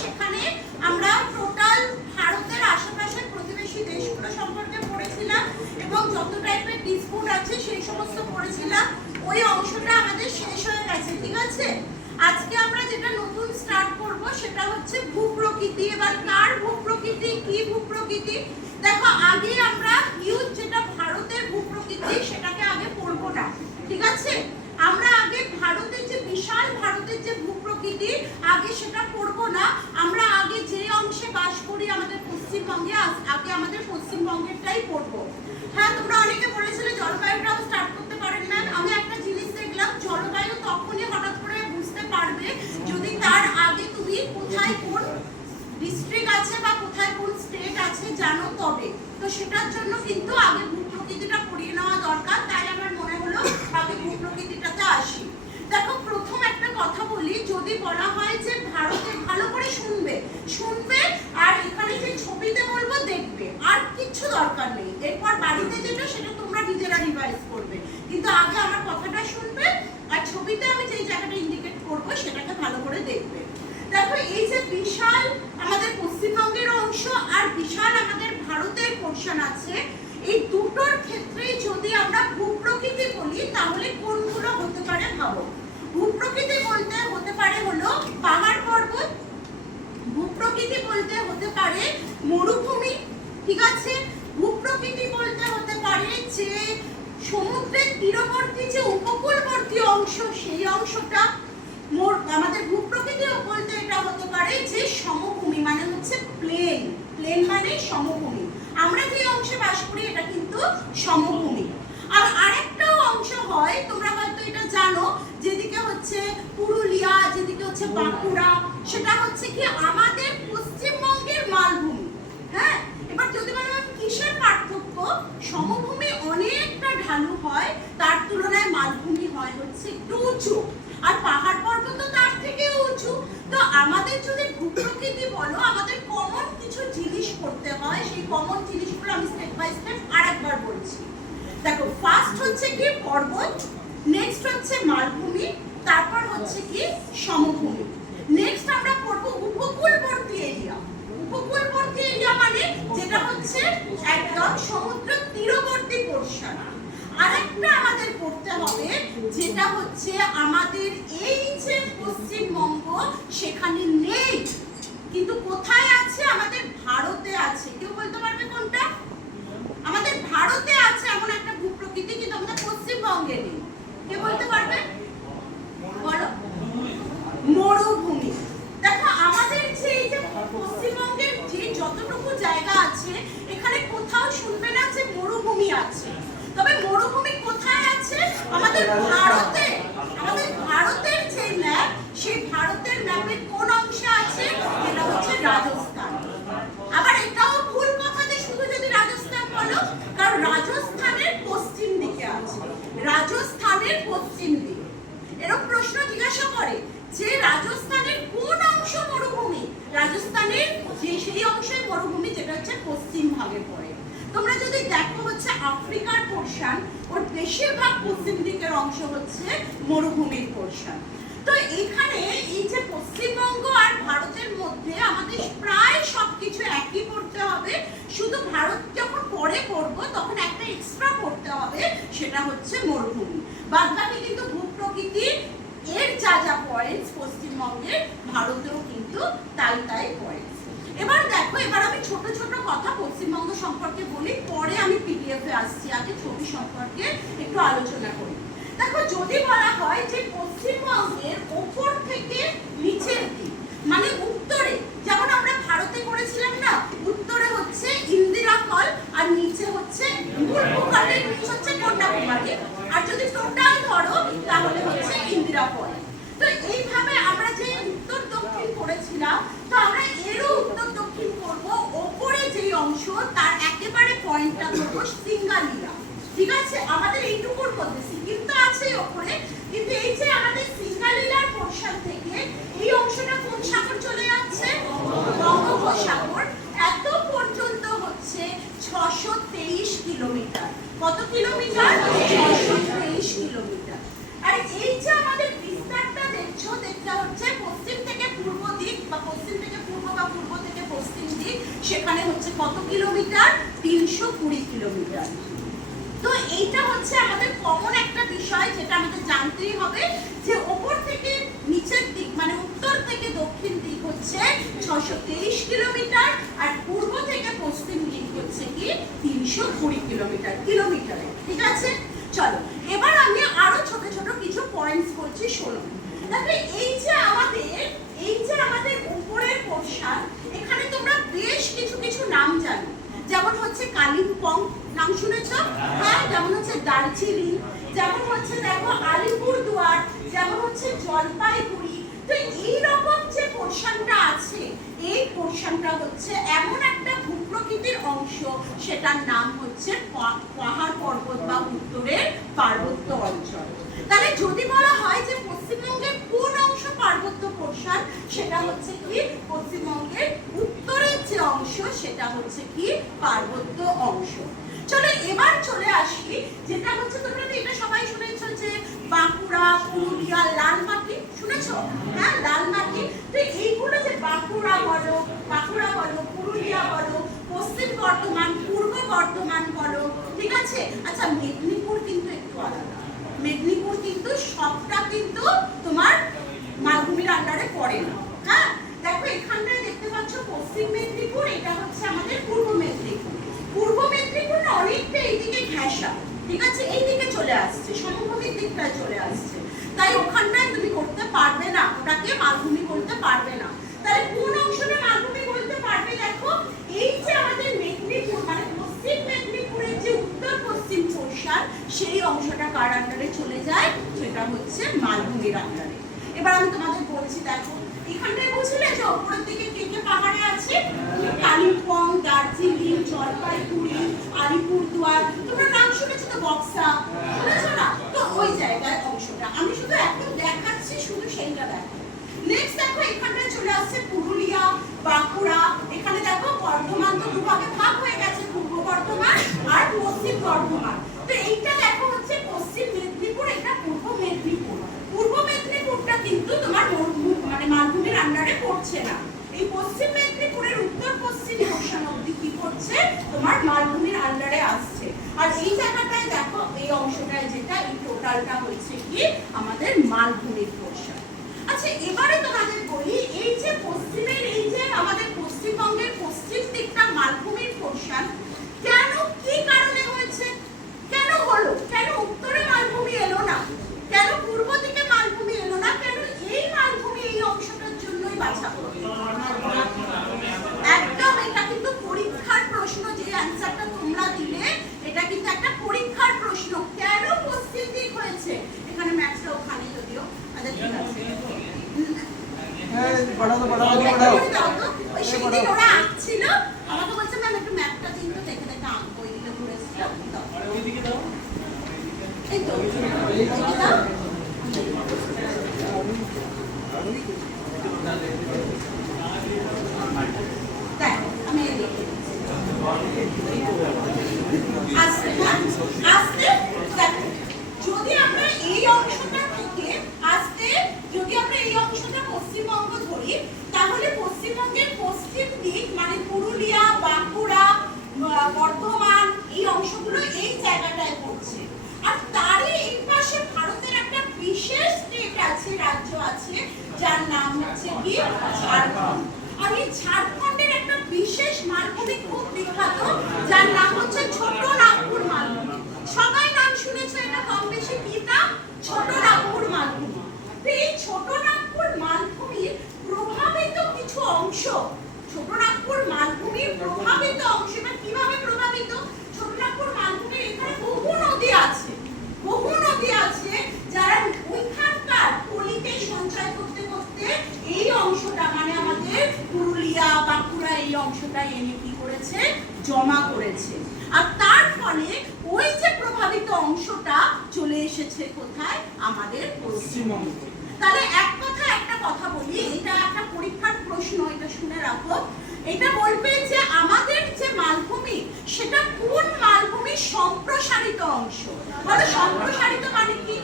সেখানে আমরা টোটাল ভারতের আশেপাশের প্রতিবেশী দেশগুলো সম্পর্কে পড়েছিলাম এবং যত টাইপের ডিসপুট আছে সেই সমস্ত পড়েছিলাম। ওই অংশটা আমাদের শেষ হয়ে গেছে, ঠিক আছে? আজকে আমরা যেটা নতুন স্টার্ট করব সেটা হচ্ছে ভূপ্রকৃতি। এবার কার ভূপ্রকৃতি, কি ভূপ্রকৃতি? দেখো, আগে আমরা হিউজ যেটা ভারতের ভূপ্রকৃতি সেটাকে আগে পড়বো না, ঠিক আছে? আমরা আগে ভারতের যে বিশাল ভারতের যে ভূপ্রকৃতি আগে সেটা পড়বো না। আমরা আগে যে অংশে বাস করি আমাদের পশ্চিমবঙ্গে, আগে আমাদের পশ্চিমবঙ্গেরটাই পড়বো। হ্যাঁ, তোমরা অনেকে বলেছিলে জলবায়ুটাও স্টার্ট করতে পারেন না। আমি একটা জিনিস দেখলাম, জলবায়ু তখনই হঠাৎ করে বুঝতে পারবে যদি তার আগে তুমি কোথায় কোন ডিস্ট্রিক্ট আছে বা কোথায় কোন স্টেট আছে জানো, তবে তো সেটার জন্য কিন্তু আগে ভূপ্রকৃতিটা পড়িয়ে নেওয়া দরকার। তাই আমার মনে হলো আগে ভূপ্রকৃতিটাতে আসি। দেখো, প্রথম একটা কথা বলি, যদি বলা হয় যে ভারতে, ভালো করে শুনবে আর এখানে যে ছবিতে বলবো দেখবে, আর কিছু দরকার নেই। এরপর বাড়িতে যেটা সেটা তোমরা নিজেরা রিভাইজ করবে, কিন্তু আগে আমার কথাটা শুনবে আর ছবিতে আমি যেই জায়গাটা ইন্ডিকেট করবো সেটাকে ভালো করে দেখবে। দেখো, এই যে বিশাল আমাদের পশ্চিমবঙ্গের অংশ আর বিশাল আমাদের ভারতের পোরশন আছে, এই দুটোর ক্ষেত্রে যদি আমরা ভূপ্রকৃতি বলি তাহলে কোনগুলো হতে পারে ভাবো। ভূপ্রকৃতি বলতে হতে পারে হলো পাহাড় পর্বত, ভূপ্রকৃতি বলতে হতে পারে মরুভূমি, ঠিক আছে? ভূপ্রকৃতি বলতে হতে পারে যে সমুদ্রের তীরবর্তী যে উপকূলবর্তী অংশ সেই অংশটা। আমাদের ভূপ্রকৃতি বলতে এটা হতে পারে যে সমভূমি, মানে হচ্ছে প্লেন, প্লেন মানে সমভূমি। আমরা যে অংশে বাস করি এটা কিন্তু সমভূমি। আর আরেকটা অংশ হয়, তোমরা হয়তো এটা জানো, যেদিকে হচ্ছে পুরুলিয়া, যেদিকে হচ্ছে বাঁকুড়া, সেটা হচ্ছে কি আমাদের পশ্চিমবঙ্গের মালভূমি। হ্যাঁ, এবার যদি বললাম কিসের পার্থক্য, সমভূমি অনেকটা ঢালু হয়, তার তুলনায় মালভূমি হয় হচ্ছে একটু উঁচু, আর পাহাড় পর্বত তার থেকেও উঁচু। তো আমাদের যদি ভূপ্রকৃতি বলো, আমাদের কমন কিছু জিনিস করতে হয়, সেই কমন জিনিসগুলো আমি স্টেপ বাই স্টেপ আরেকবার বলছি। দেখো, ফার্স্ট হচ্ছে কি পর্বত, নেক্সট হচ্ছে মালভূমি, তারপর হচ্ছে কি সমভূমি, নেক্সট আমরা পড়বো উপকূলবর্তী এরিয়া। উপকূলবর্তী এরিয়া মানে যেটা হচ্ছে একদম সমুদ্র তীরবর্তী পোরশন। আরেকটা আমাদের পড়তে হবে যেটা হচ্ছে আমাদের এই যে পশ্চিমবঙ্গ সেখানে নেই, কিন্তু কোথায় আছে? আমাদের ভারতে আছে। কেউ বলতে পারবে কোনটা? আমাদের ভারতে আছে এমন একটা ভূপ্রকৃতি, কিন্তু আমাদের পশ্চিমবঙ্গে নেই। কে বলতে পারবে? বলো। মরুভূমি। দেখো, আমাদের যে এই যে পশ্চিমবঙ্গের যে যতটুকু জায়গা আছে এখানে কোথাও শুনবে না যে মরুভূমি আছে। তবে মরুভূমি কোথায় আছে? আমাদের ভারতে। আমাদের ভারতের যে ম্যাপ, সেই ভারতের ম্যাপে কোন অংশে আছে? এটা হচ্ছে রাজস্থান। আবার এটাও ভুল কথা যে শুধু যদি রাজস্থান বলো, কারণ রাজস্থানের পশ্চিম দিকে আছে, রাজস্থানের পশ্চিম দিক। এরকম প্রশ্ন জিজ্ঞাসা করে যে রাজস্থানের কোন অংশ মরুভূমি? রাজস্থানের যে সেই অংশে মরুভূমি যেটা হচ্ছে পশ্চিম ভাগে পড়ে। তোমরা যদি দেখো হচ্ছে আফ্রিকার পোরশন, ওর বেশিরভাগ পশ্চিম দিকের অংশ হচ্ছে মরুভূমির পোরশন। তো এখানে এই যে পশ্চিমবঙ্গ আর ভারতের মধ্যে আমাদের প্রায় সবকিছু একই পড়তে হবে, শুধু ভারত যখন পরে পড়বো তখন একটা এক্সট্রা পড়তে হবে, সেটা হচ্ছে মরুভূমি। বাদবাকি কিন্তু ভূপ্রকৃতি এর যা যা পয়েন্টস পশ্চিমবঙ্গের, ভারতেও কিন্তু তাই তাই পয়েন্টস। এবার দেখো, এবার আমি ছোট ছোট কথা পশ্চিমবঙ্গ সম্পর্কে বলি, পরে আমি পিডিএফ এ আসছি, আগে ছবি সম্পর্কে একটু আলোচনা করি। দেখো, যদি বলা হয় যে পশ্চিমবঙ্গের ওপর থেকে নিচের দিক, মানে উত্তরে যেমন আমরা ভারতে করেছিলাম না, উত্তরে হচ্ছে ইন্দিরা কল আর নিচে হচ্ছে বুলবুকালের নিচ হচ্ছে কন্যাকুমারী, আর যদি টোটাল ধরো তাহলে হচ্ছে ইন্দিরা কল। তো এইভাবে আমরা যে উত্তর দক্ষিণ করেছিলাম, তো আমরা এরও উত্তর দক্ষিণ করবো। ওপরে যেই অংশ তার একেবারে পয়েন্টটা করবো সিঙ্গালীলা, ঠিক আছে? আমাদের এইটুকুর মধ্যে সিকিম তো আছে ওপরে, কিন্তু এই যে আমাদের সিঙ্গালীলার পোরশন থেকে এই অংশটা কোন সাগর চলে যাচ্ছে? বঙ্গোপসাগর। এত পর্যন্ত হচ্ছে 623 কিলোমিটার। কত কিলোমিটার? 623 কিলোমিটার। আর এই যে আমাদের বিস্তারটা দেখছো, দেখতে হচ্ছে পশ্চিম থেকে পূর্ব দিক বা পশ্চিম থেকে পূর্ব বা পূর্ব থেকে পশ্চিম দিক, সেখানে হচ্ছে কত কিলোমিটার? 320 কিলোমিটার। তো এইটা হচ্ছে আমাদের কমন একটা বিষয়, যেটা আমাদের জানতেই হবে যে ওপর থেকে নিচের দিক মানে উত্তর থেকে দক্ষিণ দিক হচ্ছে 623 কিলোমিটার, আর পূর্ব থেকে পশ্চিম দিক হচ্ছে কি 320 কিলোমিটার, কিলোমিটারে, ঠিক আছে? চলো, এবার আমি আরো ছোট ছোট কিছু পয়েন্টস করছি, শোনো। দেখো, এই যে আমাদের উপরের পোরশন, এখানে তোমরা বেশ কিছু কিছু নাম জানো, যেমন হচ্ছে কালিম্পং, নাম শুনেছো? হ্যাঁ, যেমন হচ্ছে দার্জিলিং, যেমন হচ্ছে দেখো আলিপুরদুয়ার, যেমন হচ্ছে জলপাইগুড়ি। তো এই রকম যে পোরশনটা আছে, এই পোরশনটা হচ্ছে এমন একটা ভূপ্রকৃতির অংশ, সেটার নাম হচ্ছে পাহাড় পর্বত বা উত্তরের পার্বত্য অঞ্চল। তাহলে যদি বলা হয় যে পশ্চিমবঙ্গের কোন অংশ পার্বত্য পোরশন, সেটা হচ্ছে কি পশ্চিমবঙ্গের উত্তরের যে অংশ, সেটা হচ্ছে কি পার্বত্য অংশ। চলো, এবার চলে আসি, যেটা হচ্ছে তোমরা তো এটা সবাই শুনেছো যে বাঁকুড়া, পুরুলিয়া, লালমাটি শুনেছো? হ্যাঁ, লালমাটি। তো এইগুলো যে বাঁকুড়া বলো, পুরুলিয়া বলো, পশ্চিম বর্ধমান, পূর্ব বর্ধমান বলো, ঠিক আছে? আচ্ছা, মেদিনীপুর কিন্তু একটু আলাদা। মেদিনীপুর কিন্তু সবটা কিন্তু তোমার মালভূমির আন্ডারে পড়ে না। হ্যাঁ, দেখো এখানটায় দেখতে পাচ্ছ পশ্চিম মেদিনীপুর, এটা হচ্ছে আমাদের পূর্ব মেদিনীপুর। পূর্ব মেদিনীপুর না অনেকটা এইদিকে ঘেঁষা, ঠিক আছে? এইদিকে চলে আসছে, সমভূমির দিকটায় চলে আসছে, তাই ওখানটায় তুমি করতে পারবে না, ওটাকে মালভূমি বলতে পারবে না। তাহলে কোন অংশটা মালভূমি বলতে পারবে? দেখো, এই যে আমাদের মেদিনীপুর মানে পশ্চিম মেদিনীপুরের যে উত্তর পশ্চিম পোরশন, সেই অংশটা কার আন্ডারে চলে যায়? সেটা হচ্ছে মালভূমির আন্ডারে। এবার আমি তোমাদের বলছি, দেখো এখানটায় বুঝলে যে উপরের দিকে কে কে পাহাড়ে আছে? কালিম্পং, দার্জিলিং, জলপাইগুড়ি, আলিপুরদুয়ার, তোমরা নাম শুনেছো তো? বক্সা শুনেছো না? তো ওই জায়গায় অংশটা আমি শুধু এখন দেখাচ্ছি, শুধু সেইটা দেখো। নেক্সট দেখো, এখানটায় চলে আসছে পুরুলিয়া, বাঁকুড়া। এখানে দেখো বর্ধমান তো দুভাগে ভাগ হয়ে গেছে, পূর্ব বর্ধমান আর পশ্চিম বর্ধমান। তো এইটা দেখো হচ্ছে পশ্চিম মেদিনীপুর, এটা পূর্ব মেদিনীপুর। পূর্ব মেদিনীপুরটা কিন্তু তোমার মানে মালভূমির আন্ডারে পড়ছে না। এই পশ্চিম মেদিনীপুরের উত্তর পশ্চিম পোরশন অবধি কি করছে? তোমার মালভূমির আন্ডারে আসছে। আর এই জায়গাটায় দেখো, এই অংশটায় যেটা, এই টোটালটা হচ্ছে কি আমাদের মালভূমির পোরশন। আচ্ছা, এবারে তোমাদের বলি, এই যে পশ্চিমের এই যে আমাদের পশ্চিমবঙ্গের পশ্চিম দিকটা মালভূমির পোরশন, কেন কি কারণে হয়েছে? কেন হলো? কেন উত্তরে মালভূমি এলো না? কেন পূর্ব দিকে মালভূমি এলো না? কেন এই মালভূমি এই অংশটার জন্যই বাছা হলো? একদম, এটা কিন্তু পরীক্ষার প্রশ্ন, যে অ্যানসারটা তোমরা দিলে এটা কিন্তু একটা পরীক্ষার প্রশ্ন। কেন পশ্চিম দিক হয়েছে? এখানে ম্যাথটা ওখানে যদিও, আচ্ছা ঠিক আছে। ওরা আঁকছিল, আমাকে বলছে ম্যাম একটু ম্যাপটা দিন তো, দেখে দেখে আঁকবো, এগুলো ঘুরেছিলাম। এই তো দাও। আমি আস্তে আস্তে দেখো, যদি আমরা এই অংশটা থেকে আস্তে যদি ঝাড়খণ্ড। আর এই ঝাড়খণ্ডের একটা বিশেষ মালভূমি খুব বিখ্যাত, যার নাম হচ্ছে ছোট নাগপুর মালভূমি। সবাই নাম শুনেছে, এটা কম বেশি কি নাম? ছোট নাগপুর মালভূমি। তো এই ছোট নাগপুর মালভূমির প্রভাবিত কিছু অংশ, ছোট নাগপুর মালভূমির প্রভাবিত অংশ, এটা কিভাবে প্রভাবিত? ছোট নাগপুর মালভূমির এখানে বহু নদী আছে, বহু নদী আছে, যারা ওইখানকার পলিতে সঞ্চয় করতে করতে এই অংশটা মানে আমাদের পুরুলিয়া বাঁকুড়া এই অংশটা এনে কি করেছে? জমা করেছে। আর তার ফলে ওই যে প্রভাবিত অংশটা চলে এসেছে কোথায়? আমাদের পশ্চিমবঙ্গে। তাহলে এক কথা একটা কথা বলি, এটা একটা পরীক্ষার প্রশ্ন, এটা শুনে রাখো। এটা বলবে যে আমাদের যে মালভূমি সেটা কোন মালভূমির সম্প্রসারিত অংশ। বলো সম্প্রসারিত মানে কি?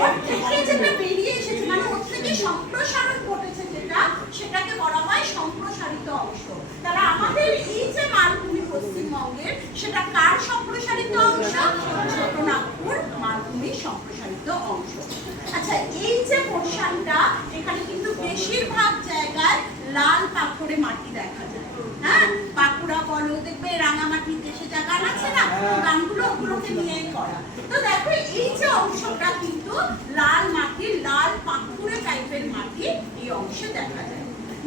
ওর থেকে যেটা বেরিয়ে এসেছে, মানে ওর থেকে সম্প্রসারণ ঘটেছে যেটা, সেটাকে বলা হয় সম্প্রসারিত অংশ। তাহলে আমাদের এই যে মালভূমি পশ্চিমবঙ্গের, সেটা কার সম্প্রসারিত অংশ? ছোট নাগপুর মালভূমির সম্প্রসারিত অংশ। আচ্ছা, এই যে পোরশনটা, এখানে কিন্তু বেশিরভাগ জায়গায় লাল পাথরে মাটি দেখা যায়। হ্যাঁ, বাঁকুড়া বলো, দেখবে রাঙামাটির দেশে যা গান আছে না, গানগুলো ওগুলোকে নিয়েই করা। তো দেখো এই যে অংশটা কিন্তু লাল মাটি, লাল পাথুরে টাইপের মাটি এই অংশে দেখা যায়।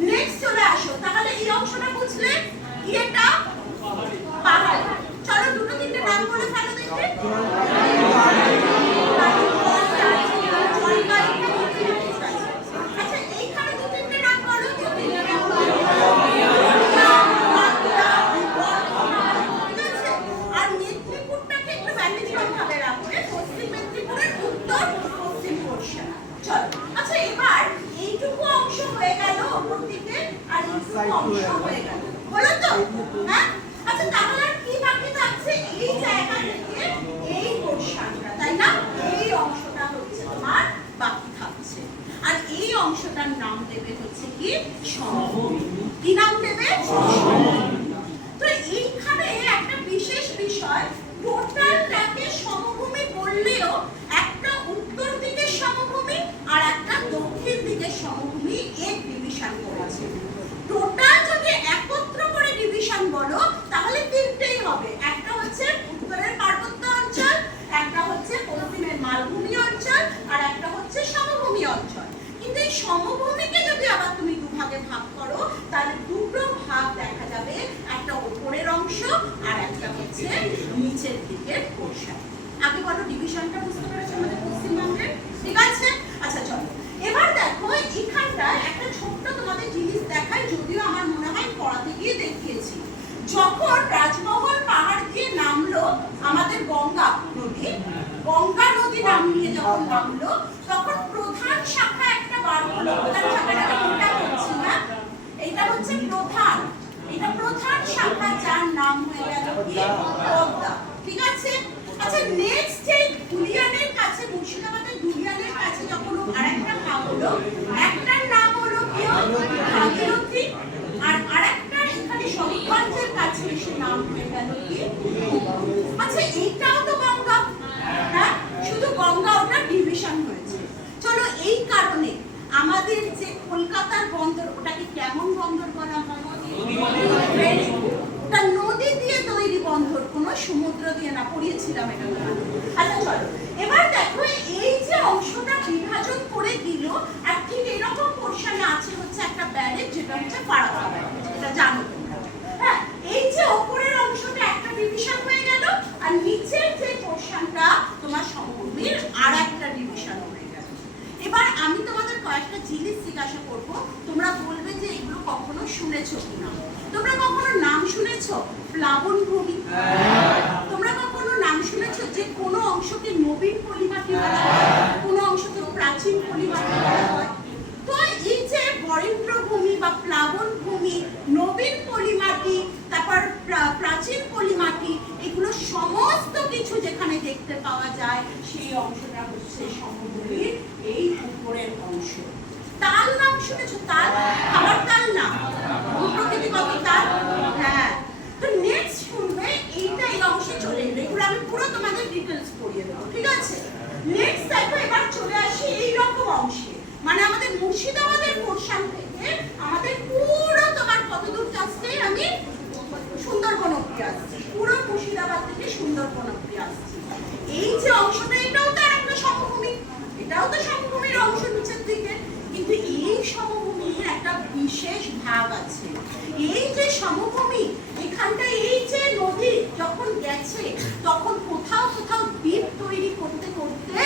নেক্সট চলে আসো, তাহলে এই অংশটা বুঝলে কি? এটা পাহাড়। চলো দুটো তিনটে নাম বলে ফেলো দেখে। আচ্ছা, এইখানে দু তিনটে নাম বলো। আর মেদিনীপুরটাকে একটু ব্যতিক্রম ভাবে রাখবে, পশ্চিম মেদিনীপুরের উত্তর পশ্চিম পোরশন। চলো, আচ্ছা এবার এইটুকু অংশ হয়ে গেল ওপর দিকে, আর এইটুকু অংশ হয়ে গেল, হলো তো? হ্যাঁ, আচ্ছা তাহলে আর কি বাকি থাকছে? এই জায়গা থেকে এই পোরশনটা, তাই না? এই অংশটা হচ্ছে তোমার বাকি থাকছে। আর এই অংশটার নাম দেবে হচ্ছে কি? সমভূমি। কি নাম দেবে? সমভূমি। তো এইখানে একটা বিশেষ বিষয়, টোটালটাকে সমভূমি বললেও একটা উত্তর দিকের সমভূমি আর একটা দক্ষিণ দিকের সমভূমি এর ডিভিশন করেছে। টোটাল যদি একত্র করে ডিভিশন বলো তাহলে তিনটেই হবে, একটা হচ্ছে উত্তরের পার্বত্য অঞ্চল, একটা হচ্ছে পশ্চিমের মালভূমি অঞ্চল, আর একটা হচ্ছে সমভূমি অঞ্চল। কিন্তু এই সমভূমিকে যদি আবার তুমি দুভাগে ভাগ করো তাহলে দুটো ভাগ দেখা যাবে, একটা উপরের অংশ আর একটা হচ্ছে নিচের দিকের পোরশন। আগে বলো ডিভিশনটা বুঝতে পেরেছো আমাদের পশ্চিমবঙ্গের? ঠিক আছে, আচ্ছা চলো এবার দেখো এখানটায় একটা ছোট্ট তোমাদের জিনিস দেখাই, যদিও আমার মনে হয় পড়াতে গিয়ে দেখিয়েছি। যখন রাজমহল পাহাড় দিয়ে নামলো আমাদের গঙ্গা নদী, গঙ্গা নদী নামিয়ে যখন নামলো, তখন প্রধান শাখা একটা বার হলো। প্রধান শাখাটা কোনটা হচ্ছে না? এইটা হচ্ছে প্রধান, এটা প্রধান শাখা, যার নাম হয়ে গেল কি? পদ্মা। ঠিক আছে, আচ্ছা নেক্সট এই দুলিয়ানের কাছে, মুর্শিদাবাদের দুলিয়ানের কাছে যখন আরেকটা ভাগ হলো, একটার নাম হলো কি? ভাগীরথী, আর আরেকটা এখানে শরীফগঞ্জের কাছে এসে নাম হয়ে গেল কি? আচ্ছা এইটাও তো গঙ্গা, হ্যাঁ, শুধু গঙ্গা ওটা ডিভিশন হয়েছে। চলো এই কারণে আমাদের যে কলকাতার বন্দর, ওটাকে কেমন বন্দর বলা হয়? ওটা নদী দিয়ে তৈরি বন্দর, কোনো সমুদ্র দিয়ে না, পড়িয়েছিলাম এটা। আচ্ছা চলো এবার দেখো এই যে অংশটা বিভাজন করে দিল, আর ঠিক এরকম পোরশনে আছে হচ্ছে একটা ব্যারেজ, যেটা হচ্ছে ফারাক্কা ব্যারেজ, এটা জানো তোমরা। হ্যাঁ, এই যে উপরের অংশটা একটা ডিভিশন হয়ে গেল, আর নিচের যে পোরশনটা তোমার সমভূমির আর একটা ডিভিশন হয়ে গেল। এবার আমি তোমাদের কয়েকটা জিনিস জিজ্ঞাসা করব, তোমরা বলবে যে এগুলো কখনো শুনেছো কিনা। তোমরা কখনো নাম শুনেছো প্লাবনভূমি? তোমরা কখনো নাম শুনেছো যে কোনো অংশকে নবীন পলিমাটি বলা হয়, কোনো অংশকে প্রাচীন পলিমাটি বলা হয়? তো এই যে বরেন্দ্রভূমি বা প্লাবনভূমি, নবীন পলিমাটি, তারপর প্রাচীন পলিমাটি, এগুলো সমস্ত কিছু যেখানে দেখতে পাওয়া যায় সেই অংশটা হচ্ছে সমভূমির এই উপরের অংশ। তাল নাম শুনেছো? তাল, খাবার তাল না, প্রকৃতিগত তাল। হ্যাঁ, তো নেক্সট শুনবে এইটা এই অংশে চলে এলো, এগুলো আমি পুরো তোমাদের ডিটেইলস পড়িয়ে দেবো। ঠিক আছে, নেক্সট দেখো এবার চলে আসি এই রকম অংশে, মানে আমাদের মুর্শিদাবাদের পোর্শন থেকে আমাদের পুরো তোমার কতদূর আসছে, আমি সুন্দরবন অব্দি আসছি, পুরো মুর্শিদাবাদ থেকে সুন্দরবন অব্দি আসছি। এই যে অংশটা, এটাও তো একটা সমভূমি, এটাও তো সমভূমির অংশ নিচের দিকে, কিন্তু এই সমভূমির একটা বিশেষ ভাগ আছে। এই যে সমভূমি, এখানটা এই যে নদী যখন গেছে তখন কোথাও কোথাও দ্বীপ তৈরি করতে করতে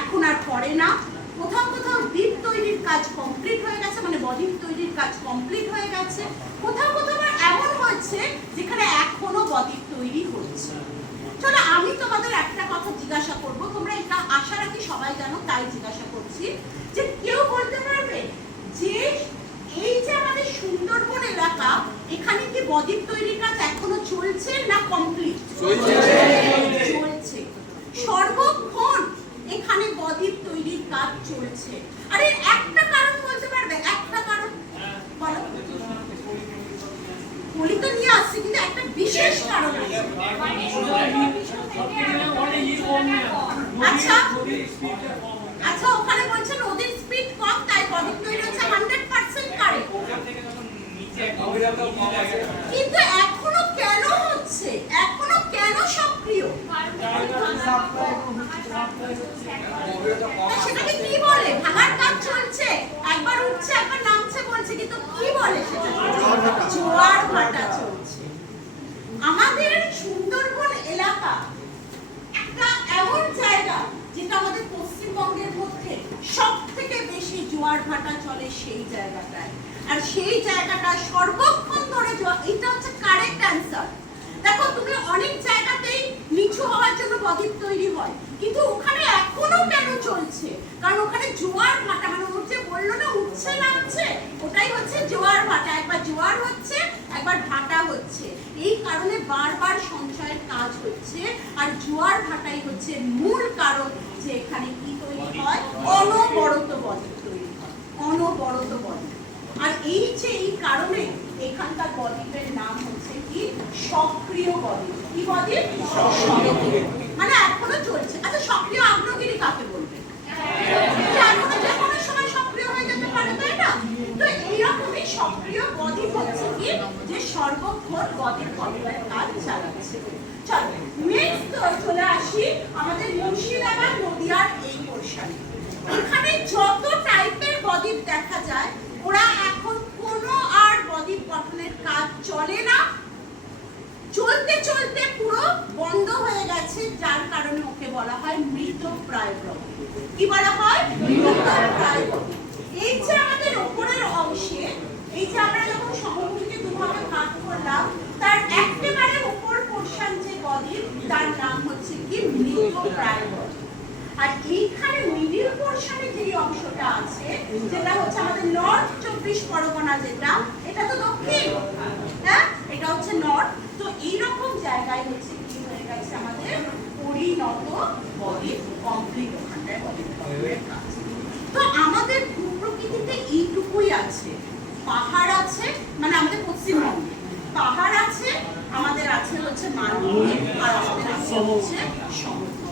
এখন আর করে না, কোথাও কোথাও দ্বীপ তৈরির কাজ কমপ্লিট হয়ে গেছে, মানে বদ্বীপ তৈরির কাজ কমপ্লিট হয়ে গেছে, কোথাও কোথাও এমন হচ্ছে যেখানে এখনো বদ্বীপ তৈরি হচ্ছে। চলো আমি তোমাদের একটা কথা জিজ্ঞাসা করব, তোমরা এটা আশা রাখি সবাই জানো, তাই জিজ্ঞাসা করছি যে কেউ বলতে পারবে যে এই যে আমাদের সুন্দরবন এলাকা, এখানে কি বদ্বীপ তৈরির কাজ এখনো চলছে না কমপ্লিট? চলছে, সর্বক্ষণ এখানে বদ্বীপ তৈরির কাজ চলছে। আর এর একটা কারণ বলতে পারবে? একটা কারণ বলো। বলি তো নিয়ে আসছি, কিন্তু একটা বিশেষ কারণ আছে। আচ্ছা আচ্ছা, ওখানে বলছে নদীর স্পিড কম, তাই বদ্বীপ তৈরি হচ্ছে 100% কারেক্ট। কিন্তু এখনো কেন হচ্ছে, এখনো কেন সক্রিয়? সেটাকে কি বলে? ভাঙার কাজ চলছে, একবার উঠছে একবার নামছে বলছে, কিন্তু কি বলে সেটা? জোয়ার ভাটা চলছে। আমাদের সুন্দরবন এলাকা একটা এমন জায়গা যেটা আমাদের পশ্চিমবঙ্গের মধ্যে সব থেকে বেশি জোয়ার ভাটা চলে সেই জায়গাটায়, আর সেই জায়গাটা সর্বক্ষণ ধরে এটা হচ্ছে কারেক্ট অ্যান্সার। দেখো তুমি অনেক জায়গাতেই নিচু হওয়ার জন্য বদ্বীপ তৈরি হয়, কিন্তু ওখানে এখনো কেন চলছে? কারণ ওখানে জোয়ার ভাটা, মানে উঠছে বললো না উঠছে নামছে, ওটাই হচ্ছে জোয়ার ভাটা, একবার জোয়ার হচ্ছে একবার ভাটা হচ্ছে। এই কারণে বারবার সঞ্চয়ের কাজ হচ্ছে, আর জোয়ার ভাটাই হচ্ছে মূল কারণ যে এখানে কি তৈরি হয়, অনবরত বদ্বীপ তৈরি হয়, অনবরত বদ্বীপ। আর এই যে এই কারণে এখানকার বদ্বীপের নাম হচ্ছে কি সক্রিয় বদ্বীপ। কি বদ্বীপ? সক্রিয়, মানে এখনো চলছে। আচ্ছা, সক্রিয় আগ্নেয়গিরি কাকে বলবে? এখনো যে কোনো সময় সক্রিয় হয়ে যেতে পারে, তাই না? তো এইরকমই সক্রিয় বদ্বীপ হচ্ছে কি যে সর্বক্ষণ বদ্বীপ তৈরির কাজ চালাচ্ছে। চলো নেক্সট চলে আসি আমাদের মুর্শিদাবাদ নদীয়ার এই পোর্শনে। এখানে যত টাইপের বদ্বীপ দেখা যায়, ওরা এখন কোনো আর বদ্বীপ গঠনের কাজ চলে না, চলতে চলতে পুরো বন্ধ হয়ে গেছে, যার কারণে ওকে বলা হয় মৃতপ্রায় বদ্বীপ। কি বলা হয়? মৃতপ্রায় বদ্বীপ। এই যে আমাদের উপরের অংশে, এই যে আমরা যখন সমভূমিকে দুভাগে ভাগ করলাম, তার একেবারে উপর পোর্শন যে বদ্বীপ, তার নাম হচ্ছে কি মৃতপ্রায় বদ্বীপ। আর এইখানে মিডিল পোর্শনে যে অংশটা আছে, যেটা হচ্ছে আমাদের নর্থ 24 পরগনা, যেটা এটা তো দক্ষিণ, হ্যাঁ এটা হচ্ছে নর্থ। তো এইরকম জায়গায় হচ্ছে কি হয়ে গেছে আমাদের পরিণত বদ্বীপ কমপ্লিট, ওখানটায় বদ্বীপ তৈরির কাজ। তো আমাদের ভূপ্রকৃতিতে এইটুকুই আছে, পাহাড় আছে, মানে আমাদের পশ্চিমবঙ্গে পাহাড় আছে, আমাদের আছে হচ্ছে মালভূমি, আর আমাদের আছে হচ্ছে সমুদ্র।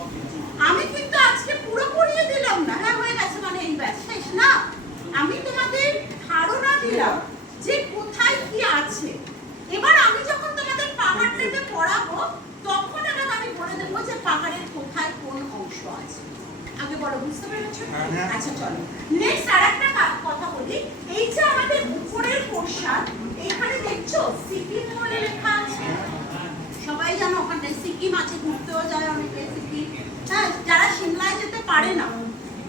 আমি কিন্তু আজকে পুরো পড়িয়ে দিলাম না, হ্যাঁ হয়ে গেছে মানে এই ব্যাস শেষ না, আমি তোমাদের ধারণা দিলাম যে কোথায় কি আছে। এবার আমি যখন তোমাদের পাহাড়টাকে পড়াবো, তখন এবার আমি বলে দেবো যে পাহাড়ের কোথায় কোন অংশ আছে। আগে বলো, বুঝতে পেরেছো? আচ্ছা চলো নেক্সট আরেকটা কথা বলি। এই যে আমাদের উপরের পোর্শন, এখানে দেখছো সিকিম বলে লেখা আছে, সবাই জানো ওখানটায় সিকিম আছে, ঘুরতেও যায় অনেকে সিকিম। হ্যাঁ, যারা সিমলায় যেতে পারে না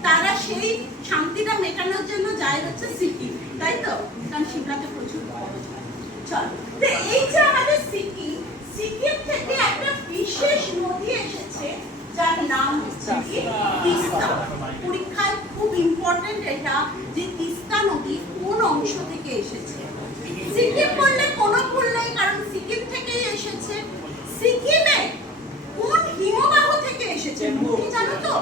তারা সেই শান্তিটা মেটানোর জন্য যায় হচ্ছে সিকিম, তাই তো? কারণ সিমলাতে প্রচুর বরফ। চলো, তো এই যে আমাদের সিকিম, সিকিম থেকে একটা বিশেষ নদী এসেছে যার নাম হচ্ছে তিস্তা। পরীক্ষায় খুব ইম্পর্টেন্ট এটা, যে তিস্তা নদী কোন অংশ থেকে এসেছে। সিকিম বললে কোনো ভুল নেই, কারণ সিকিম থেকেই এসেছে। সিকিমে কোন হিমবাহ থেকে এসেছে কি জানো তো?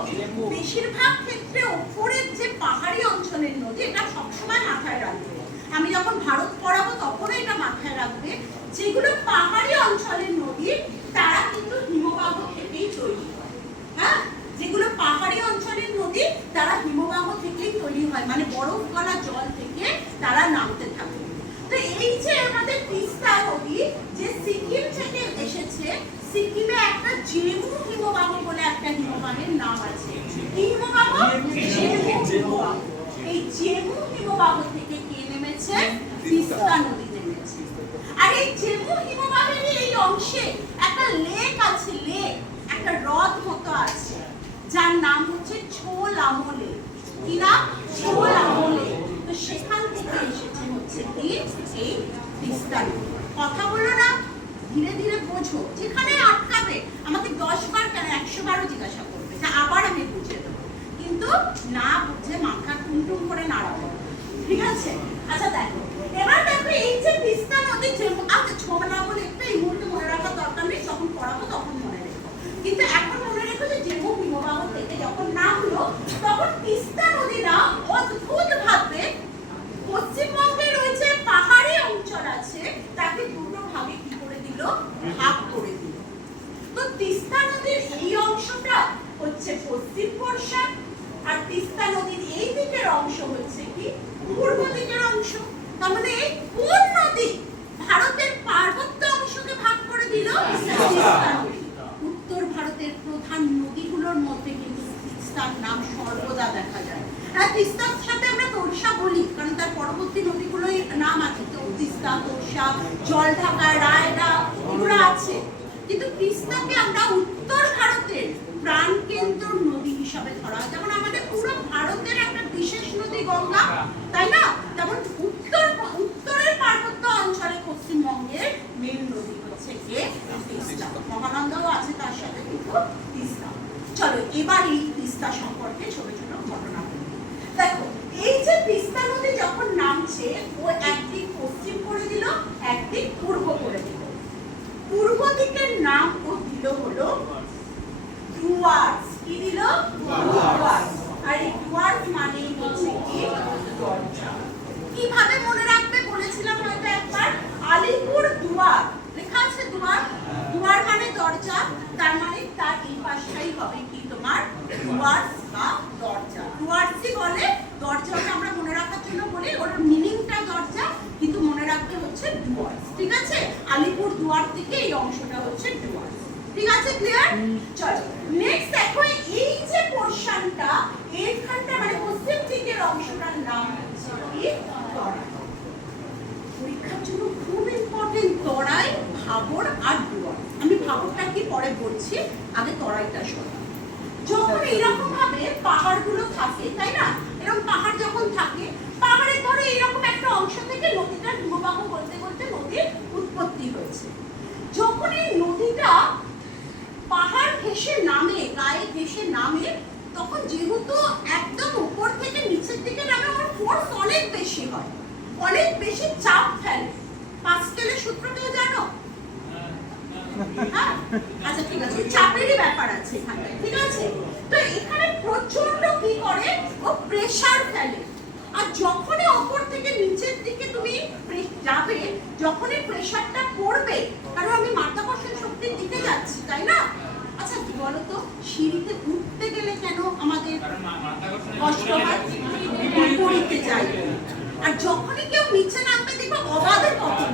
বেশিরভাগ ক্ষেত্রে উপরের যে পাহাড়ি অঞ্চলের নদী, এটা সবসময় মাথায় রাখবে। আমি যখন ভারত পড়াবো তখন এটা মাথায় রাখবে, যেগুলো পাহাড়ি অঞ্চলের নদী তারা কিন্তু হিমবাহ থেকেই তৈরি হয়। হ্যাঁ, যেগুলো পাহাড়ি অঞ্চলের নদী তারা হিমবাহ থেকেই তৈরি হয়, মানে বরফ গলা জল থেকে তারা নামতে থাকে। তো এই যে আমাদের তিস্তা নদী যে সিকিম থেকে এসেছে, সিকিমে একটা জেমু হিমবাহ বলে একটা হিমবাহের নাম আছে। কি হিমবাহ? জেমু হিমবাহ। এই জেমু হিমবাহ থেকে কে নেমেছে? তিস্তা নদী নেমেছে। আর এই জেমু হিমবাহের এই অংশে একটা লেক আছে, লেক, একটা হ্রদ মতো আছে, যার নাম হচ্ছে ছোলামো লেক। কি নাম? ছোলামো লেক। তো সেখান থেকে এসেছে হচ্ছে কি এই তিস্তা নদী। কথা বলো না, ধীরে ধীরে বোঝো। যেখানে আটকাবে আমাকে 10 বার কেন 100 বারও জিজ্ঞাসা করবে, যা আবার আমি বুঝিয়ে দেবো, কিন্তু না বুঝে মাথা টুনটুন করে নাড়াবো। ঠিক আছে? আচ্ছা দেখো, এবার দেখো এই যে তিস্তা নদী যে আচ্ছা ছোলামো লেকটা এই মুহূর্তে মনে রাখার দরকার নেই, যখন পড়াবো তখন মনে রেখো। কিন্তু এখন মনে রেখো যে জেমু হিমবাহ থেকে যখন নামলো তখন তিস্তা নদী না অদ্ভুত ভাবে পশ্চিমবঙ্গে রয়েছে পাহাড়ি অঞ্চল আছে, তাকে দুটো ভাগে কি করে দিল? ভাগ করে দিল। তো তিস্তা নদীর এই অংশটা হচ্ছে পশ্চিম পোর্শন, আর তিস্তা নদীর এই দিকের অংশ হচ্ছে কি পূর্ব দিকের অংশ। তার মানে কোন নদী ভারতের পার্বত্য অংশকে ভাগ করে দিল? তিস্তা নদী। উত্তর ভারতের প্রধান নদীগুলোর মধ্যে কিন্তু তিস্তার নাম সর্বদা দেখা যায়। আর তিস্তার সাথে আমরা তোরসা বলি, কারণ তার পরবর্তী নদীগুলোই নাম আছে, তো তিস্তা, তোরসা, জলঢাকা, রায়না, এগুলো আছে। কিন্তু তিস্তাকে আমরা উত্তর ভারতের প্রাণকেন্দ্র নদী হিসাবে ধরা হয়। যেমন আমাদের পুরো ভারতের একটা বিশেষ নদী গঙ্গা, তাই না? তেমন উত্তরের পার্বত্য অঞ্চলে পশ্চিমবঙ্গের মেন নদী হচ্ছে কে? তিস্তা। মহানন্দাও আছে তার সাথে, কিন্তু তিস্তা। চলো এবার এই তিস্তা সম্পর্কে ছোট ছোট ঘটনা বলি। দেখো এই যে তিস্তা নদী যখন নামছে, ও একদিক পশ্চিম করে দিল, একদিক পূর্ব করে দিল। পূর্ব দিকের নাম ও দিল হলো ডুয়ার্স। কি দিল? ডুয়ার্স। আর এই ডুয়ার্স মানেই হচ্ছে কি দরজা। কিভাবে মনে রাখবে বলেছিলাম হয়তো একবার, আলিপুর দুয়ার লেখা আছে, দুয়ার, দুয়ার মানে দরজা, তার মানে তার এই পাশটাই হবে কি তোমার ডুয়ার্স বা দরজা। ডুয়ার্সই বলে, দরজাটা আমরা মনে রাখার জন্য বলি, ওর মিনিংটা দরজা, কিন্তু মনে রাখতে হচ্ছে ডুয়ার্স। ঠিক আছে? আলিপুর দুয়ার থেকে এই অংশটা হচ্ছে ডুয়ার্স। ঠিক আছে? ক্লিয়ার? চলো নেক্সট দেখো, এই যে পোরশনটা এইখানটা মানে পশ্চিম দিকের অংশটার নাম হচ্ছে কি তরাই। পরীক্ষার জন্য খুব ইম্পর্টেন্ট তরাই, ভাবর আর ডুয়ার। আমি ভাবরটা কি পরে বলছি, আগে তরাইটা শোনো। যখন এরকম ভাবে পাহাড়গুলো থাকে, তাই না? এরকম পাহাড় যখন থাকে, পাহাড়ের ধরে এরকম একটা অংশ থেকে নদীটার হিমবাহ বলতে বলতে নদীর উৎপত্তি হয়েছে। যখন এই নদীটা পাহাড় ঘেঁষে নামে, গায়ে ঘেঁষে নামে, তখন যেহেতু একদম উপর থেকে নিচের দিকে নামে, ওর ফোর্স অনেক বেশি হয়, অনেক বেশি চাপ ফেলে। পাস্কেলের সূত্র কেউ জানো? হ্যাঁ, আচ্ছা ঠিক আছে, চাপেরই ব্যাপার আছে এখানে। ঠিক আছে? তো এখানে প্রচন্ড কি করে, ও প্রেসার ফেলে। আর যখনই উপর থেকে নিচের দিকে তুমি যাবে, যখনই প্রেসারটা পড়বে, কারণ আমি মাধ্যাকর্ষণ শক্তির দিকে যাচ্ছি, তাই না? আচ্ছা কি বলতো, সিঁড়িতে উঠতে গেলে কেন আমাদের কষ্ট হয়? বিপরীতে যাই। আর যখনই কেউ নিচে নামবে দেখবে অবাধে পতন।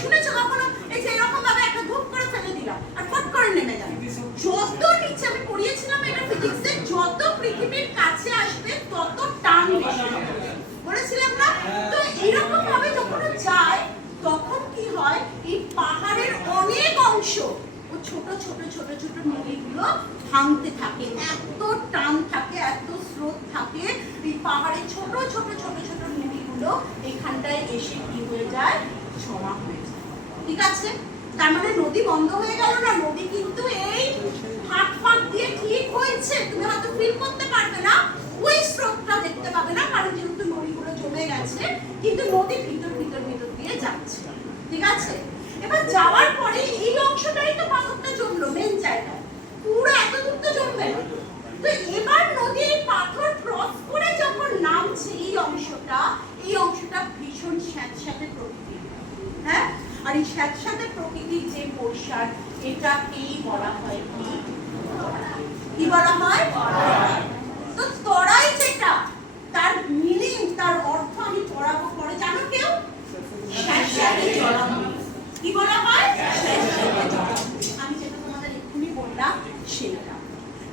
শুনেছো কখনো? এই যে এরকম ভাবে একটা ধূপ করে ফেলে দিলাম আর ফট করে নেমে যাবে। যত নিচে, আমি পড়িয়েছিলাম এটা ফিজিক্সে, যত পৃথিবীর কাছে আসবে তত টান বেশি হবে, বলেছিলাম না? তো এরকম ভাবে যখন যায়, তখন কি হয়, এই পাহাড়ের অনেক অংশ ও ছোট ছোট ছোট ছোট নদীগুলো ভাঙতে থাকে। এত টান থাকে, এত স্রোত থাকে, এই পাহাড়ের ছোট ছোট ছোট ছোট নদীগুলো এখানটায় এসে কি হয়ে যায়, জমা হয়ে যায়। ঠিক আছে? তার মানে নদী বন্ধ হয়ে গেল না, নদী কিন্তু এই ফাঁক ফাঁক দিয়ে ঠিক হয়েছে। তুমি হয়তো ফিল করতে পারবে না, ওই স্রোতটা দেখতে পাবে না, কারণ যেহেতু নদীগুলো জমে গেছে, কিন্তু নদী ভিতর ভিতর ভিতর দিয়ে যাচ্ছে। ঠিক আছে? এবার যাওয়ার পরে এই অংশটাই তো পাথরটা জমলো মেন জায়গায়, পুরো এত দূর তো জমবে না। তো এবার নদী পাথর ক্রস করে যখন নামছে, এই অংশটা ভীষণ স্যাঁতস্যাঁতে প্রকৃতির। হ্যাঁ, আর এই স্যাঁতস্যাঁতে প্রকৃতির যে পোরশন, এটাকেই বলা হয় কি বলা হয়? তো তরাই যেটা, তার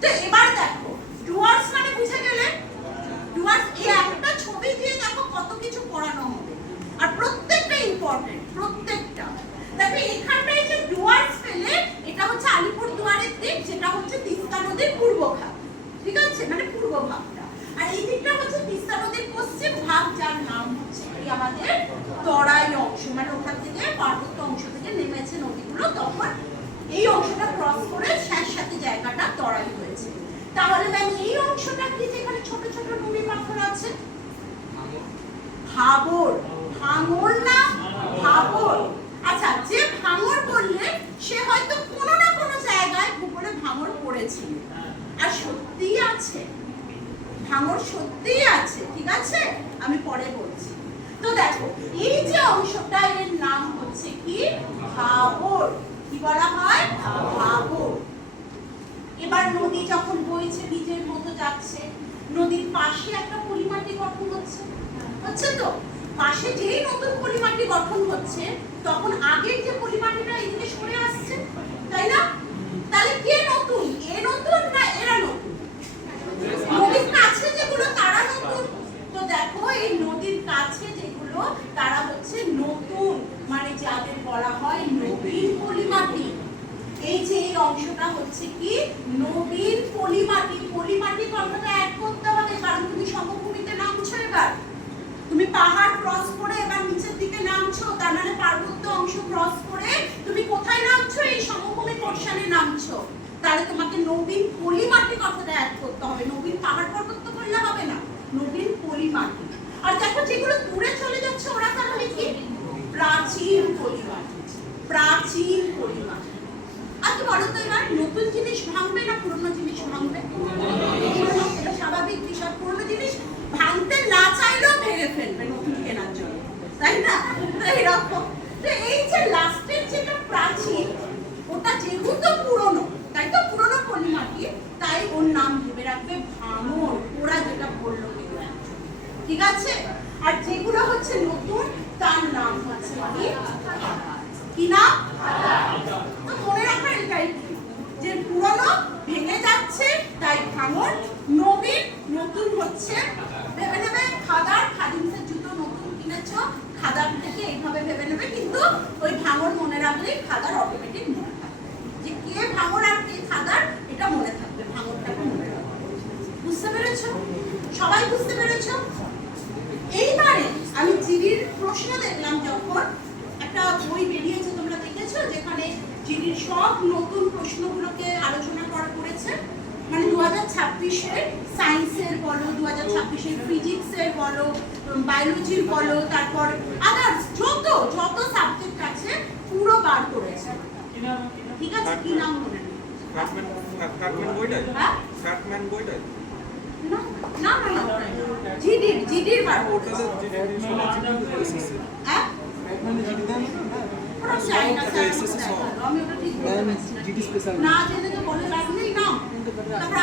তো এবার দেখো ডুয়ার্স মানে বুঝে গেলে, ডুয়ার্স এই একটা ছবি দিয়ে দেখো কত কিছু পড়ানো হবে, আর প্রত্যেকটা ইম্পর্টেন্ট, প্রত্যেকটা। দেখো এখানটায় যে ডুয়ার্স পেলে, এটা হচ্ছে আলিপুরদুয়ারের দিক, যেটা হচ্ছে তিস্তা নদীর পূর্ব ভাগ, ঠিক আছে, মানে পূর্ব ভাগটা। আর এই দিকটা হচ্ছে তিস্তা নদীর পশ্চিম ভাগ, যার নাম হচ্ছে কি আমাদের তরাই অংশ, মানে ওখান থেকে পার্বত্য অংশ থেকে নেমেছে নদীগুলো, তখন এই অংশটা ক্রস করে সাথে জায়গাটা তরাই হয়েছে। তাহলে ম্যাম এই অংশটা কি, যেখানে ছোট ছোট নুড়ি পাথর আছে? ভাঙর, ভাঙর না ভাঙর। আচ্ছা, যে ভাঙর বললে সে হয়তো কোনো না কোনো জায়গায় ভূগোলে ভাঙর পড়েছিল, আর সত্যিই আছে, ভাঙর সত্যিই আছে, ঠিক আছে, আমি পরে বলছি। তো দেখো এই যে অংশটা, এর নাম হচ্ছে কি ভাঙর, কি বলা হয় ভাঙর। এবার নদী যখন বইছে নিজের মতো যাচ্ছে, নদীর পাশে একটা পলিমাটি গঠন হচ্ছে, হচ্ছে তো, পাশে যেই নতুন পলিমাটি গঠন হচ্ছে, তখন আগের যে পলিমাটিটা এদিকে সরে আসছে, তাই না? তাহলে কে নতুন, এ নতুন না এরা নতুন? নদীর কাছে যেগুলো তারা নতুন। তো দেখো এই নদীর কাছে যেগুলো তারা হচ্ছে নতুন, মানে যাদের বলা হয় নবীন পলিমাটি। এই যে এই অংশটা হচ্ছে কি নবীন পলিমাটি। পলিমাটি কথাটা অ্যাড করতে হবে, কারণ তুমি সমভূমিতে নামছো, এবার তুমি পাহাড় ক্রস করে এবার নিচের দিকে নামছো, তার মানে পার্বত্য অংশ ক্রস করে তুমি কোথায় নামছো? এই সমভূমি পোরশনে নামছো। তাহলে তোমাকে নবীন পলিমাটি কথাটা অ্যাড করতে হবে, নবীন পাহাড় পর্বত তো বললে হবে না, নবীন পলিমাটি। আর দেখো যেগুলো দূরে চলে যাচ্ছে ওরা তাহলে কি প্রাচীন পলিমাটি, প্রাচীন পলিমাটি। আচ্ছা বলো তো এবার নতুন জিনিস ভাঙবে না পুরনো জিনিস ভাঙবে? এটা স্বাভাবিক বিষয়, পুরনো জিনিস ভাঙতে না চাইলেও ভেঙে ফেলবে নতুন কেনার জন্য, তাই না? এইরকম। তো এই যে লাস্টের যেটা প্রাচীন, ওটা যেহেতু পুরনো, তাই তো পুরনো পলিমাটি, তাই ওর নাম ভেবে রাখবে ভাঙর, ওরা যেটা বললো ঠিক আছে। আর যেগুলো হচ্ছে নতুন তার নাম হচ্ছে কি নাম? তো মনে রাখা এটাই যে পুরনো ভেঙে যাচ্ছে তাই ভাঙর, নবীন নতুন হচ্ছে ভেবে নেবে খাদার, খাদিমসের জুতো নতুন কিনেছো, খাদার থেকে এইভাবে ভেবে নেবে, কিন্তু ওই ভাঙর মনে রাখলেই খাদার অটোমেটিক মনে থাকবে, যে কে ভাঙর আর কে খাদার এটা মনে থাকবে, ভাঙরটাকে মনে রাখবে। বুঝতে পেরেছো? সবাই বুঝতে পেরেছো? এইবারে আমি জিডির প্রশ্ন দেখলাম, যখন একটা বই বেরিয়েছে তোমরা দেখেছো, যেখানে জিডির সব নতুন প্রশ্নগুলোকে আলোচনা করা করেছে, মানে 2026-এর সায়েন্সের বলো, 2026-এর ফিজিক্সের বলো, বায়োলজির বলো, তারপর আদার্স যত যত সাবজেক্ট আছে পুরো বার করেছে, ঠিক আছে? কি নাম মনে নেই? কাটম্যান বইটা? হ্যাঁ কাটম্যান বইটা না না না জিডির বার করেছে। হ্যাঁ